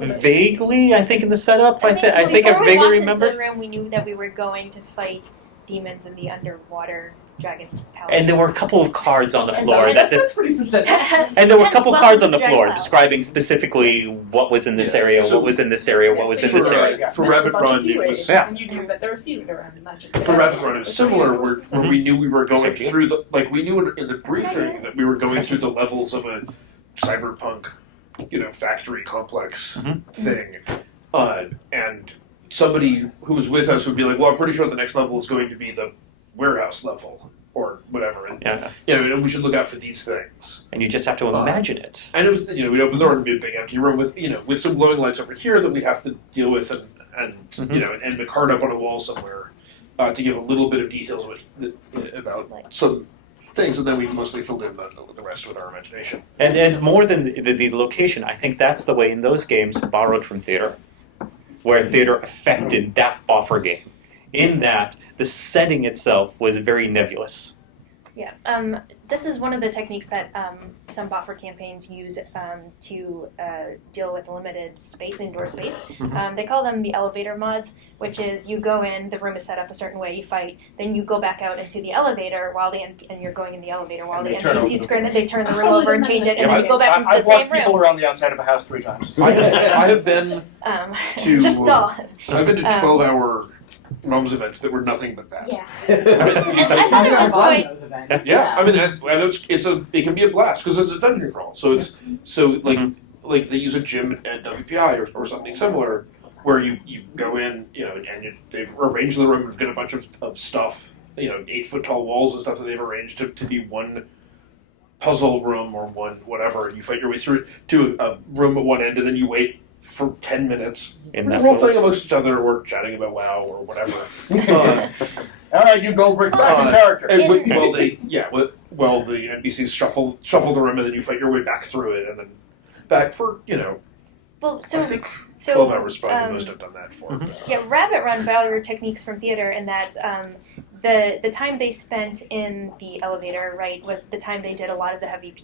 Vaguely, I think in the setup, I think before I we vaguely walked remember. into the room, we knew that we were going to fight demons in the underwater dragon palace. And there were a couple of cards on the And floor that's pretty specific. and there were a couple Yes, cards on the welcome to floor Dragon Palace. describing specifically what was in this Yeah. area, So- what was in this area, what was in this area. Yeah. For This is a Rabbit bunch of Run, it seaweed, was Yeah. and you knew that there was seaweed around, and not just for Rabbit Run. It was similar, where we knew we were going Same. through the we knew in the briefing that we were going through the levels of a cyberpunk, factory complex thing, and somebody who was with us would be like, "Well, I'm pretty sure the next level is going to be the warehouse level or whatever," and Yeah. we should look out for these things. And you just have to imagine it. And it was, we'd open the door and be a big empty room with some glowing lights over here that we have to deal with, and and the card up on a wall somewhere to give a little bit of details about some things, and then we mostly filled in the rest with our imagination. And more than the location, I think that's the way in those games borrowed from theater, where theater affected that Boffer game, in that the setting itself was very nebulous. Yeah, this is one of the techniques that some Boffer campaigns use to deal with limited space, indoor space. They call them the elevator mods, which is you go in, the room is set up a certain way, you fight, then you go back out into the elevator and you're going in the elevator while the NPCs they turn the room over and change it, and then you go back into the I've same walked people room. around the outside of a house 3 times. I have been to Just stall. I've been to 12-hour Realms events that were nothing but that. Yeah. And I thought it was quite. Yeah, I mean, and it can be a blast because it's a dungeon crawl. So it's like they use a gym at WPI or something similar, where you go in, and they've arranged the room. We've got a bunch of stuff, 8-foot tall walls and stuff that they've arranged to be one puzzle room or one whatever, and you fight your way through it to a room at one end, and then you wait for 10 minutes, role playing amongst each other or chatting about WoW or whatever. All right, you go break back in character. And the NPCs shuffle the room, and then you fight your way back through it, and then back for Well, I think 12 so hours probably the most I've done that for. yeah, Rabbit Run borrowed techniques from theater in that the time they spent in the elevator, right, was the time they did a lot of the heavy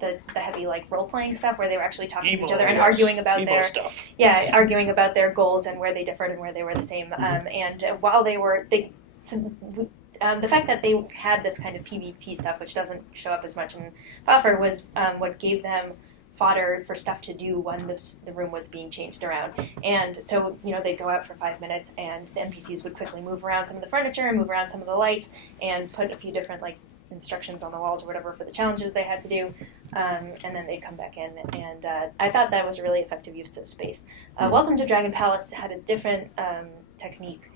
the heavy like role playing stuff where they were actually talking to each other and arguing about their stuff. arguing about their goals and where they differed and where they were the same. And while the fact that they had this kind of PvP stuff, which doesn't show up as much in Buffer, was what gave them fodder for stuff to do when the room was being changed around. And so, they'd go out for 5 minutes and the NPCs would quickly move around some of the furniture and move around some of the lights and put a few different instructions on the walls or whatever for the challenges they had to do. And then they'd come back in. And I thought that was a really effective use of space. Welcome to Dragon Palace had a different technique,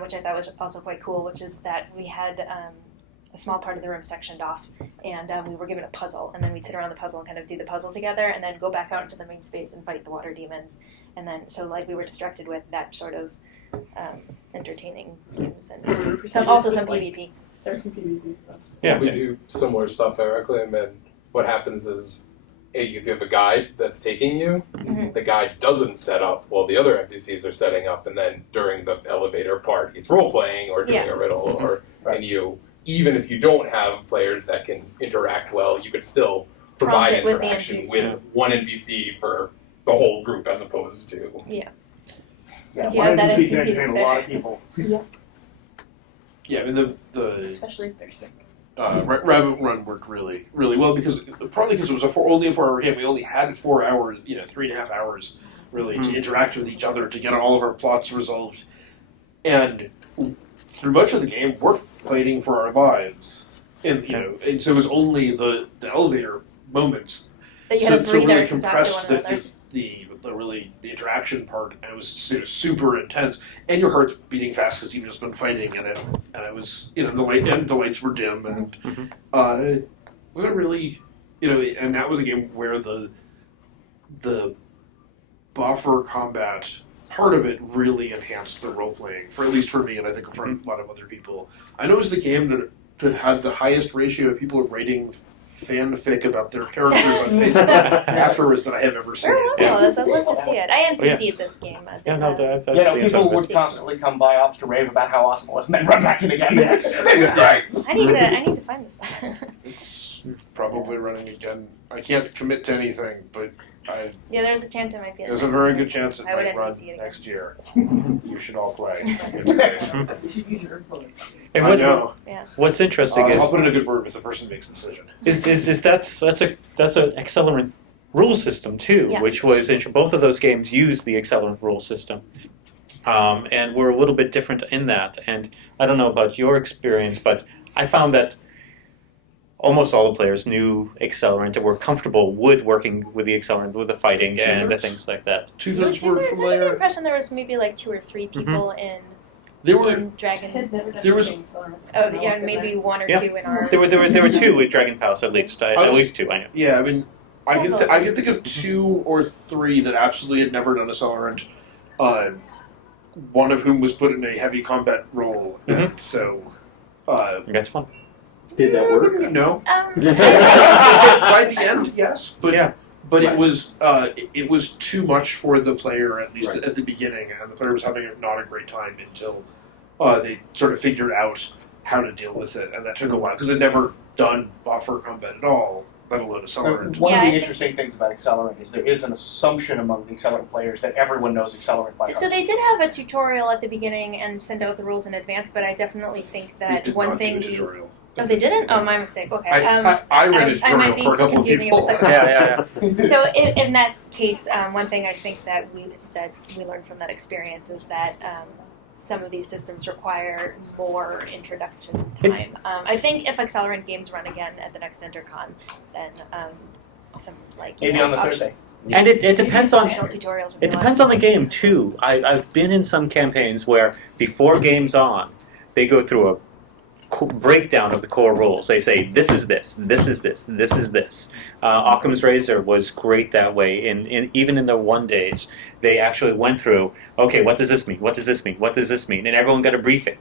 which I thought was also quite cool, which is that we had a small part of the room sectioned off, and we were given a puzzle, and then we'd sit around the puzzle and kind of do the puzzle together, and then go back out into the main space and fight the water demons. And then, so we were distracted with that sort of entertaining games, and some PvP. There's some PvP stuff. Yeah. We do similar stuff at Reclaim, and what happens is, if you have a guide that's taking you, the guide doesn't set up while the other NPCs are setting up, and then during the elevator part, he's role-playing or doing a riddle, and you, even if you don't have players that can interact well, you could still provide interaction with one NPC for the whole group as opposed to... Yeah, If you one have that NPC can NPC entertain a lot of people. Yeah, I mean, the Especially if they're sick. Rabbit Run worked really, really well probably because it was only a 4-hour game. We only had 4 hours, 3.5 hours, really, to interact with each other, to get all of our plots resolved. And through much of the game, we're fighting for our lives. And, and so it was only the elevator moments That you had a breather really to talk to one compressed another. the interaction part, and it was super intense, and your heart's beating fast because you've just been fighting, and it was the lights were dim, and was it really and that was a game where the buffer combat part of it really enhanced the role playing, for at least for me, and I think for a lot of other people. I know it was the game that had the highest ratio of people writing fanfic about their characters on Facebook afterwards that I have ever seen. I'd love to see it. I NPC'd this game. People would constantly come by Ops to rave about how awesome it was, and then run back in again. This is great. I need to find this stuff. It's probably running again. I can't commit to anything, but there's a chance it might be. There's a very good chance it I would might run NPC it next year. You should all play. It's great. You should use your influence. And I know. What's interesting is I'll put in a good word with the person who makes the decision. That's an accelerant rule system too, which was both of those games use the accelerant rule system, and we're a little bit different in that. And I don't know about your experience, but I found that almost all the players knew accelerant and were comfortable with working with the accelerant, with the fighting and the things like that. Two-thirds were I had the familiar. impression there was maybe 2 or 3 people in Dragon. There was maybe 1 or 2 in our. There were 2 in Dragon Palace at least. At least 2 I know. Yeah, I mean, I can think of 2 or 3 that absolutely had never done accelerant. One of whom was put in a heavy combat role, and so that's fun. Did that work? No. By the end, yes, but it was too much for the player, at least at the beginning, and the player was having not a great time until they sort of figured out how to deal with it, and that took a while because I'd never done buffer combat at all, let alone accelerant. One Yeah, of I the think- interesting things about Accelerant is there is an assumption among the Accelerant players that everyone knows Accelerant by heart. So they did have a tutorial at the beginning and sent out the rules in advance, but I definitely think They that did one not thing do a you. tutorial. Oh, they didn't? Oh, my mistake. Okay. I read a I might tutorial be for a couple of confusing it people. with the Yeah. So in that case, one thing I think that we learned from that experience is that some of these systems require more introduction time. I think if Accelerant games run again at the next Intercon, then some Maybe on the Thursday. And it depends on optional tutorials. would be it a lot. depends on the game too. I've been in some campaigns where before game's on, they go through a breakdown of the core rules. They say this is this, this is this, this is this. Occam's Razor was great that way. In even in the 1 days, they actually went through. Okay, what does this mean? What does this mean? What does this mean? And everyone got a briefing.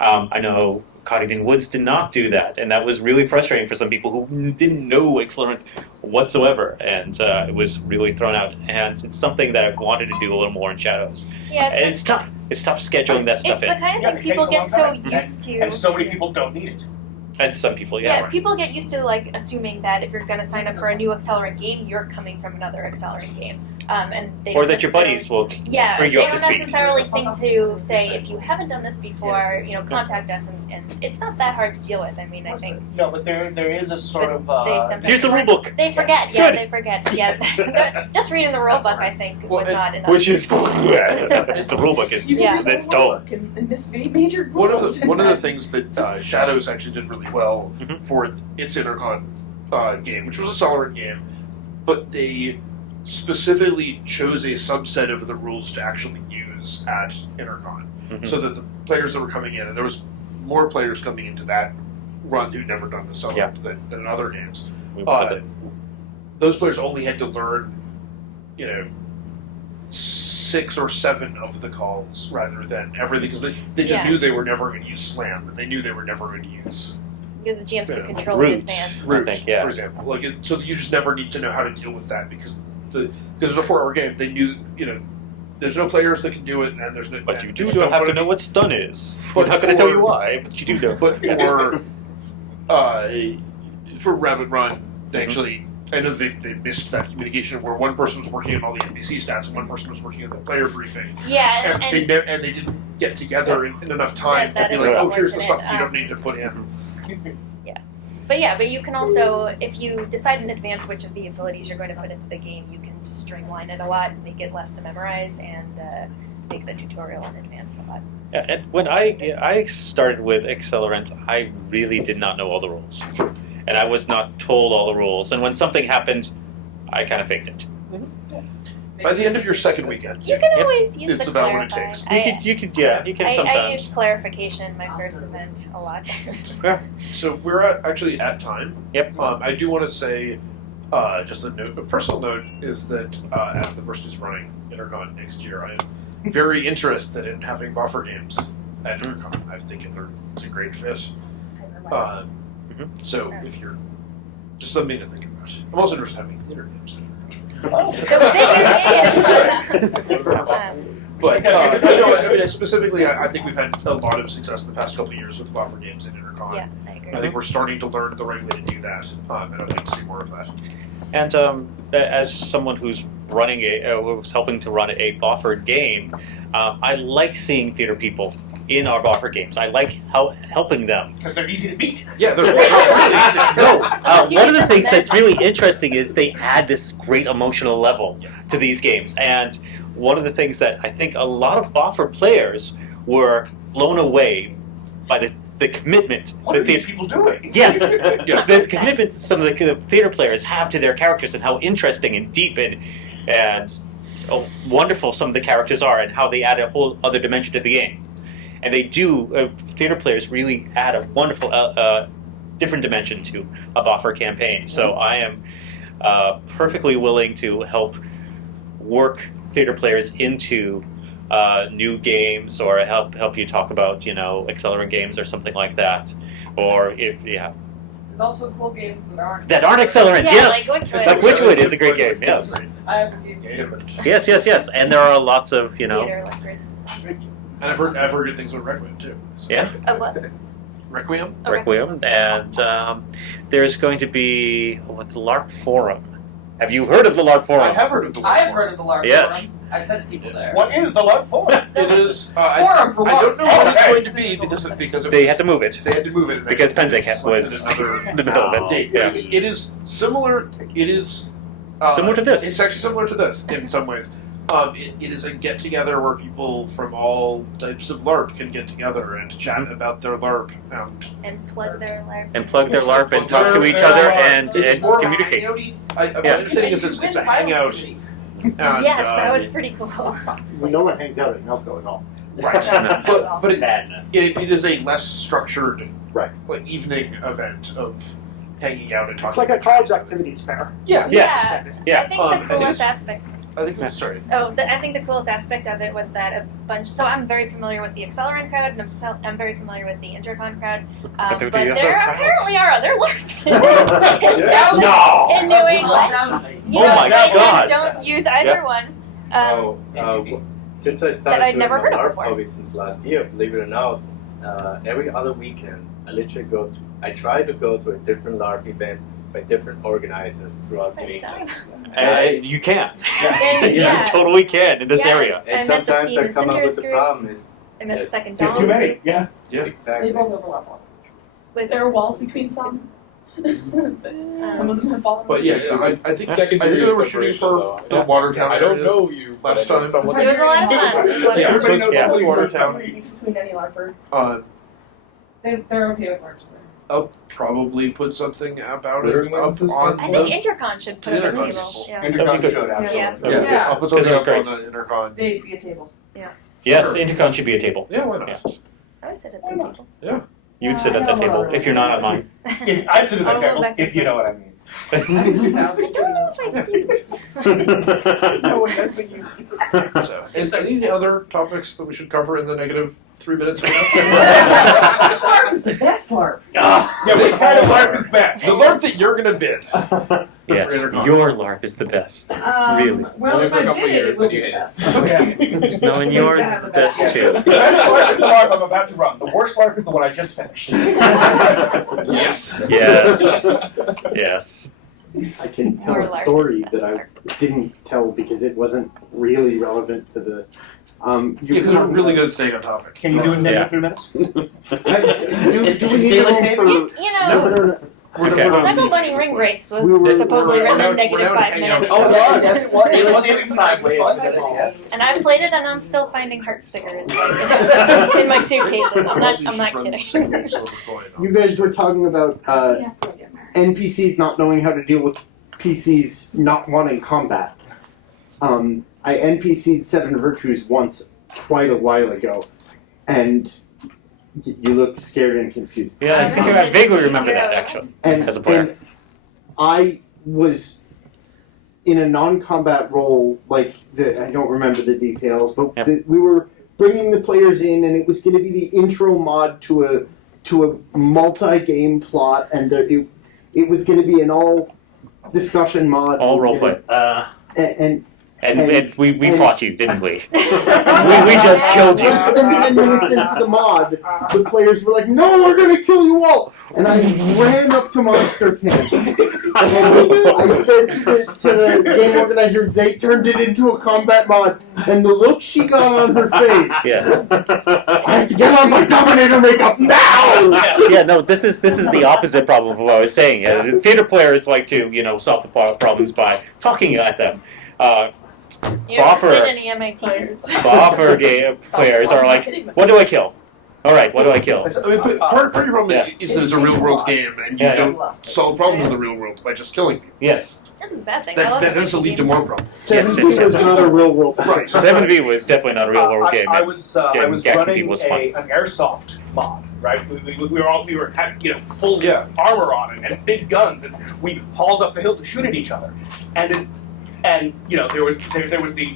I know Coddington Woods did not do that, and that was really frustrating for some people who didn't know Accelerant whatsoever, and it was really thrown out. And it's something that I've wanted to do a little more in Shadows. Yeah, And it's tough. It's tough scheduling that stuff it's the in. kind of Yeah, thing it people takes a get long so time. used to. And so many people don't need it. And some people, Yeah, yeah. people get used to assuming that if you're going to sign up for a new Accelerant game, you're coming from another Accelerant game, and they Or don't that your necessarily- buddies will Yeah, bring you they up to don't speed. necessarily think to say if you haven't done this before, contact us, and it's not that hard to deal with. I mean, I think No, but there is a sort of. they sometimes Here's the rule book. they forget. Yeah, Good. they forget. Yeah, just reading the rule book, I think, Well, was not enough. Which is the rule book is You Yeah. can read that's the dull. rulebook and miss major One rules of in the that. things that Shadows actually did really well Mhm. for its Intercon game, which was a Accelerant game, but they specifically chose a subset of the rules to actually use at Intercon, Mhm. so that the players that were coming in, and there was more players coming into that run who'd never done Accelerant Yeah. than in other games. We wanted to- Those players only had to learn, 6 or 7 of the calls rather than everything, because they just Yeah. knew they were never going to use slam, and they knew they were never going to use because the GMs could Yeah. control in Roots. advance. root, think, yeah. for example. So you just never need to know how to deal with that because it's a 4-hour game. They knew, there's no players that can do it, and there's no. But you and do you don't have to wanna- know what stun is. But I'm not going to tell for- you why, but you do know. But for Rabbit Run, they actually. I know they missed that communication where one person was working on all the NPC stats and one person was working on the player briefing, Yeah, and, and they didn't get together in enough time That to be is like, oh, here's the unfortunate. stuff you don't need to put in. But you can also, if you decide in advance which of the abilities you're going to put into the game, you can streamline it a lot and make it less to memorize and make the tutorial in advance a lot. Yeah, and when I started with Accelerant, I really did not know all the rules. And I was not told all the rules. And when something happened, I kind of faked it. By the end of your second weekend, You can Yep. always use It's the about what it clarify. takes. You could I sometimes. used clarification in my first event a lot. so we're actually at time. Yep. I do want to say, just a personal note is that as the person who's running Intercon next year, I am very interested in having buffer games at Intercon. I think it's a great fit. So if you're just something to think about. I'm also interested in having theater games. So But no, I mean specifically, I think we've had a lot of success in the past couple of years with buffer games in Intercon. yeah, I agree. I think we're starting to learn the right way to do that, and I'd like to see more of that. And as someone who's running who's helping to run a Boffer game, I like seeing theater people in our Boffer games. I like helping them. Because they're easy to beat. Yeah, they're really easy. No, Unless you one of get the the things best that's really interesting is they add this great emotional level to these games. And one of the things that I think a lot of Boffer players were blown away by the commitment What that are these people doing? Yes, the commitment some of the theater players have to their characters and how interesting and deep and wonderful some of the characters are and how they add a whole other dimension to the game. And they do, theater players really add a wonderful different dimension to a Boffer campaign. So I am perfectly willing to help work theater players into new games or help you talk about, Accelerant games or something like that. Or There's also cool games that aren't Accelerant, Yeah, yes! like Witchwood. Like Witchwood is a great game, yes. I have a few. Yes. And there are lots of, Theater like first. And I've heard good things about Redwood too. So. Yeah. What? Requiem. Okay. Requiem, and there's going to be the LARP Forum. Have you heard of the LARP Forum? I have heard of the. I have heard of the LARP Yes. forum. I sent people there. What is the LARP forum? It is. Forum for I don't know what? what it's going to be because it They was, had to move it They had to move it because They Penzek selected was another in the middle of it. date. Yeah. It is similar. It is Similar to this. It's actually similar to this in some ways. It is a get together where people from all types of LARP can get together and chat about their LARP And plug their LARPs. And plug their LARP and talk to each other and more of a communicate. hangout-y. My Yeah. understanding is it's a hangout. And, Yes, that was pretty cool. No one hangs out at Nelco at all. right. but it, Madness. it is a less structured Right. like evening event of hanging out and talking. It's like a college activities fair. Yeah. Yes. Yeah. I think I the think coolest it's- aspect. I think. Sorry. I think the coolest aspect of it was that a bunch. So I'm very familiar with the Accelerant crowd, and I'm very familiar with the Intercon crowd. But But there are the there other crowds. apparently are other LARPs No. in New England. You Oh know, my like, God. Don't use either one. Since I that started I'd doing never my heard of LARP before. hobby since last year, believe it or not, every other weekend I literally I try to go to a different LARP event by different organizers throughout New England. You can. And, You yeah. totally can in this Yeah. area. I And met the sometimes I Steven come up Sinders with the group. problem is I met the Yes. second There's Dawn too many. group. Yeah. They exactly. both overlap a lot. With There are walls between some. Some of them have fallen. But yeah, I think Secondary they were separation, shooting for though. the Watertown. I don't area know you last but I know time. someone It was a lot of fun. It was a lot of Yeah, fun. so it's Everybody knows Watertown. Between any LARPer. They're okay with LARPs there. I'll probably put something about Where it was up this on one? I the. think Intercon should put up a Intercon. table. Yeah. Intercon showed out. Yeah. Yeah, I'll put something Because up it was on the intercon. They'd be a table. Yes, Intercon should be a table. Yeah, why not? Yeah. I would sit at the table. You'd sit at that table if you're not at mine. I'd sit at I'll that go table back and if you know what I mean. I don't know if I do. No one knows what you mean. So, is there any other topics that we should cover in the negative 3 minutes we Which have? LARP is the best LARP? Yeah, which kind of LARP is best? The LARP that you're gonna bid. Yes, Intercon. your LARP is the best. Really. Well, Only if for a I couple did it, years, it would then be you the hate best. Okay. No, and yours is the best too. The best LARP is the LARP I'm about to run. The worst LARP is the one I just finished. Yes. Yes. Yes. I can tell More a LARP story is that I didn't tell because it wasn't really relevant to the. Yeah, because we're really good at staying on topic. Can you do it in Yeah. 3 minutes? Do we need room for? You know, No. Okay. Snuggle Bunny Ring Wraiths We were- was supposedly written we're in now- negative we're now 5 hanging out minutes. with Oh, so- yes. It was inside way of minutes, And I've played it, and I'm still finding heart stickers like, in my suitcases. I'm not kidding. You guys were talking about You have to go get married. NPCs not knowing how to deal with PCs not wanting combat. I NPC'd Seven Virtues once quite a while ago, and you looked scared and confused. Yeah, I think I vaguely remember that actually. And, As a player. and I was in a non-combat role, like I don't remember the details, but Yep. we were bringing the players in, and it was going to be the intro mod to a multi-game plot, and it was going to be an all discussion mod. All roleplay. And We fought you, didn't we? we just killed you. less than 10 minutes into the mod, the players were like, "No, we're gonna kill you all!" And I ran up to Monster Camp. And I said to the game organizer, "They turned it into a combat mod." And the look she got on her face. Yes. I have to get on my Dominator makeup now. Yeah, no, this is the opposite problem of what I was saying. The theater players like to, solve the problems by talking at them. You haven't Boffer. been any MITers. Boffer players are like, what do I kill? All right, what do I kill? I mean, but part of your problem Yeah. is that it's a real world game, and you Yeah, yeah. don't solve problems in the real world by just killing people. Yes. This is a bad thing. I That love tends to lead to games. more problems. 7B yes, was yes. not a real world. Right. 7V was definitely not a real world game. I and was getting gacked running people was fun. an airsoft mod, right? We were had full Yeah. armor on it and big guns, and we hauled up the hill to shoot at each other, and there was the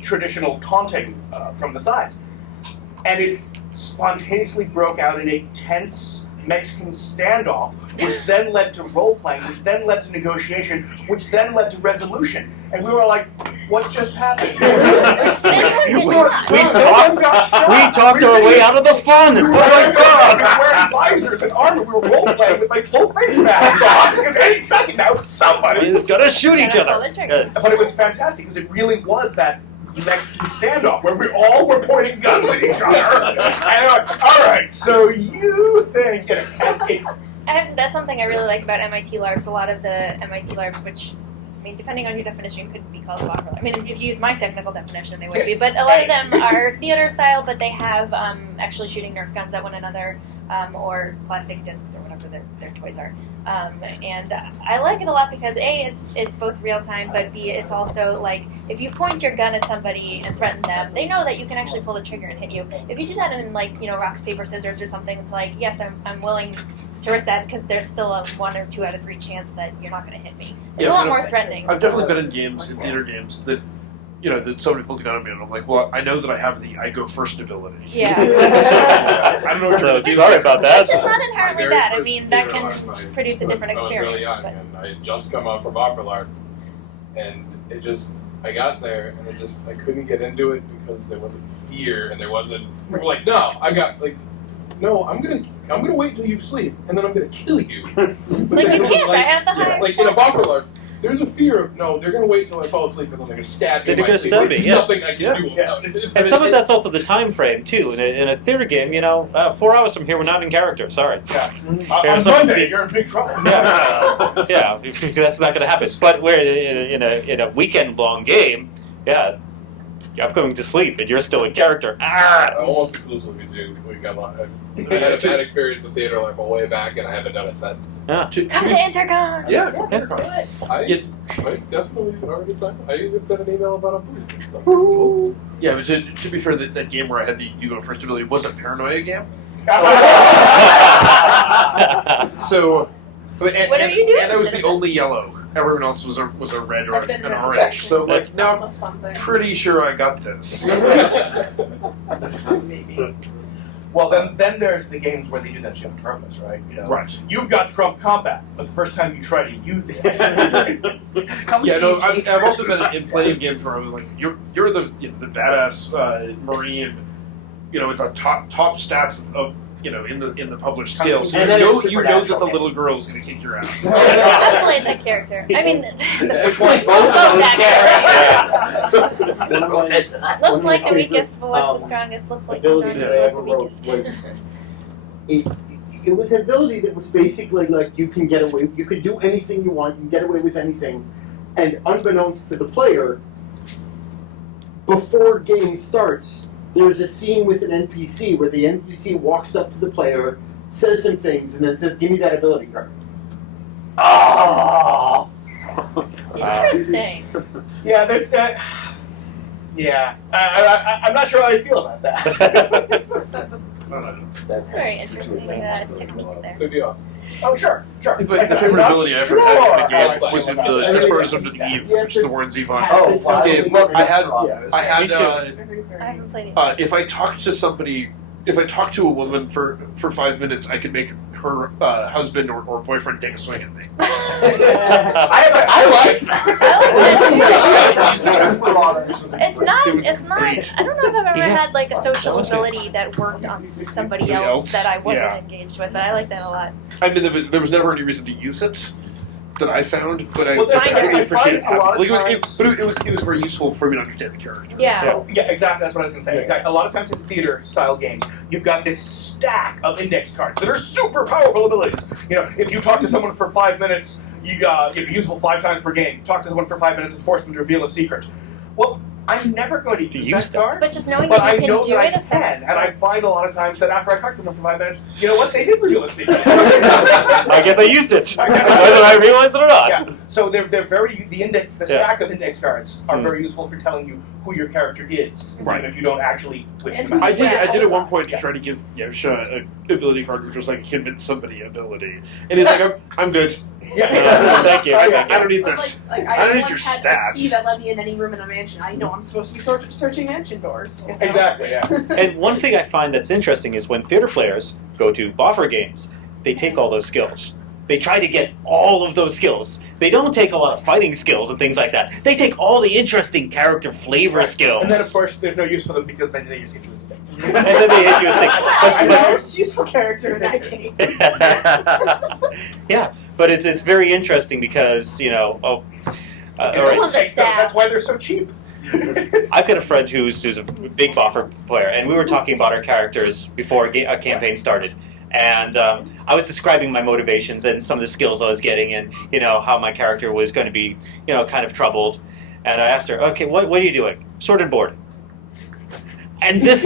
traditional taunting from the sides, and it spontaneously broke out in a tense Mexican standoff, which then led to role playing, which then led to negotiation, which then led to resolution, and we were like, what just happened? We talked our way out of the fun. We were wearing visors and armor. We were role playing with like full face masks on because any second now somebody He's gonna shoot each Gotta other. pull the triggers. But it was fantastic because it really was that Mexican standoff where we all were pointing guns at each other. And all right, so you think That's something I really like about MIT LARPs. A lot of the MIT LARPs, which, I mean, depending on your definition, could be called Boffer LARP. I mean, if you use my technical definition, they would be. But a lot of them are theater style, but they have actually shooting Nerf guns at one another, or plastic discs or whatever their toys are. And I like it a lot because A, it's both real time, but B, it's also like if you point your gun at somebody and threaten them, they know that you can actually pull the trigger and hit you. If you do that in like rocks paper scissors or something, it's like yes, I'm willing to risk that because there's still a 1 or 2 out of 3 chance that you're not going to hit me. It's a lot more threatening. I've definitely been in games, in theater games, that that somebody pulled a gun at me and I'm like, well, I know that I have the I go first ability. Yeah. So, I don't know what you're gonna do. Sorry about that. Which is not inherently Very bad. I first mean, that theater can LARP, produce a different I was really experience. young, But and I had just come out from Boffer LARP, and I got there and I couldn't get into it because there wasn't fear and there wasn't like no, I'm gonna wait till you sleep and then I'm gonna kill you. like you can't. I have the higher Like in a stats. Boffer LARP, there's a fear of no, they're gonna wait till I fall asleep and then they're gonna stab me. They're in my gonna sleep. stab me, There's yes. nothing I can do about it. And some of that's also the time frame too. In a theater game, 4 hours from here, we're not in character. Sorry. on Monday you're in big trouble. Yeah, that's not going to happen. But we're in a weekend-long game. Yeah, I'm going to sleep, and you're still in character. Almost exclusively do. We got a lot. I had a bad experience with theater like way back, and I haven't done it since. Come to Intercon. Yeah, I definitely already signed. I even sent an email about a booth and stuff. Yeah, but to be fair, that game where I had the you go first ability was a paranoia game. So, What are you doing, And I was the citizen? only yellow. Everyone else was a red or I've been an there. orange. So like now Most fun thing. I'm pretty sure I got this. Maybe. Well, then there's the games where they do that shit on purpose, right? Right. You've got Trump combat, but the first time you try to use it, Yeah, no, I've also been in playing games where I was like, you're the the badass Marine, with a top stats of in the published scale. So And you then know it's you know that the supernatural. little girl is going to kick your ass. I played that character. I mean, Which one? Both of those characters. Looked like the weakest, but was the strongest. Looked like the ability strongest, that I was ever the wrote weakest. was it was an ability that was basically like you can get away, you could do anything you want, you can get away with anything, and unbeknownst to the player, before game starts, there's a scene with an NPC where the NPC walks up to the player, says some things, and then says, "Give me that ability card." oh, Interesting. yeah, there's that. Yeah, I'm not sure how I feel about that. That's a very interesting technique there. Could be awesome. Oh, sure. But the favorite ability I ever had in the game was in the Desperados Under the Eaves, which is the Warren Zevon game. I had I haven't played it. if I talked to somebody, if I talked to a woman for 5 minutes, I could make her husband or boyfriend take a swing at me. I like It's not. It was It's not. great. I don't know if I've ever Yeah. had like a social That was it. ability that worked on somebody Somebody else else? that I wasn't Yeah. engaged with. But I like that a lot. I mean, there was never any reason to use it that I found, but I Well, just I really appreciate it. find a lot of Like, times- it was very useful for me to understand the character. Yeah. Yeah, exactly. That's what I was going to say. Exactly. A lot of times in theater-style games, you've got this stack of index cards that are super powerful abilities. If you talk to someone for 5 minutes, you're useful 5 times per game. Talk to someone for 5 minutes and force them to reveal a secret. Well, I'm never going to use that card. But just knowing But that I you know can do that I it can, affects. and I find a lot of times that after I talk to them for 5 minutes, you know what? They did reveal a secret. I guess I used it, I guess whether I realized it or not. Yeah. So they're very the stack of index cards are Mm. very useful for telling you who your character is, Right. even if you don't actually whip And them out. I did at Yeah. one point to try to give Yevsha an ability card, which was like a convince somebody ability, and he's like, "I'm good. Yeah. Thank you. Oh, yeah. I don't need But this. like I don't need once your had a key stats." that let me in any room in a mansion. I know I'm supposed to be searching mansion doors. Exactly. Yeah. And one thing I find that's interesting is when theater players go to Boffer games, they take all those skills. They try to get all of those skills. They don't take a lot of fighting skills and things like that. They take all the interesting character flavor skills. And then, of course, there's no use for them because then they just hit you with stick. And then they hit you with stick. I'm the most useful character in that game. Yeah, but it's very interesting because, you know, all right. Well, the staff. That's why they're so cheap. I've got a friend who's a big Boffer player, and we were talking about our characters before a campaign started. And I was describing my motivations and some of the skills I was getting, and you know how my character was going to be, you know, kind of troubled. And I asked her, "Okay, what are you doing?" Sorted board. And this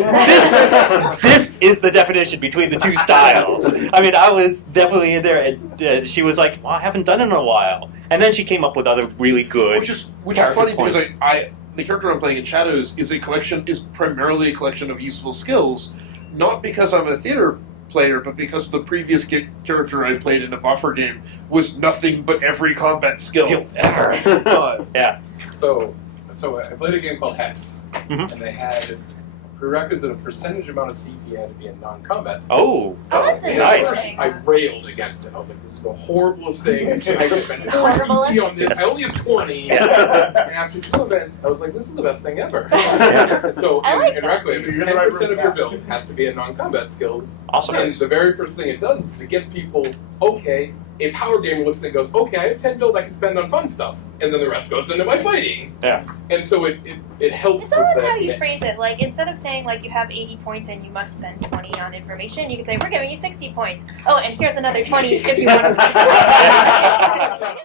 is the definition between the two styles. I mean, I was definitely in there, and she was like, "Well, I haven't done it in a while." And then she came up with other really good, Which is character funny points. because the character I'm playing in Shadows is primarily a collection of useful skills, not because I'm a theater player, but because the previous character I played in a Boffer game was nothing but every combat skill ever. Yeah. So I played a game called Hex, Mhm. and they had a prerequisite, a percentage amount of CP had to be in non-combat skills. Oh, that's And nice. interesting. I railed against it. I was like, this is the horriblest thing. I spent Horriblest? CP on this. Yes. I only have 20. And after 2 events, I was like, this is the best thing ever. And so I like in that. Requiem, it's You're in the right 10% room of your now. build has to be in non-combat skills. Awesome. And the very first thing it does is it gets people, okay, a power gamer looks and goes, okay, I have 10 build I can spend on fun stuff. And then the rest goes into my fighting. Yeah. And so it helps It's all with in that how you mix. phrase it. Like, instead of saying, like, you have 80 points and you must spend 20 on information, you can say, we're giving you 60 points. Oh, and here's another 20 if you want to.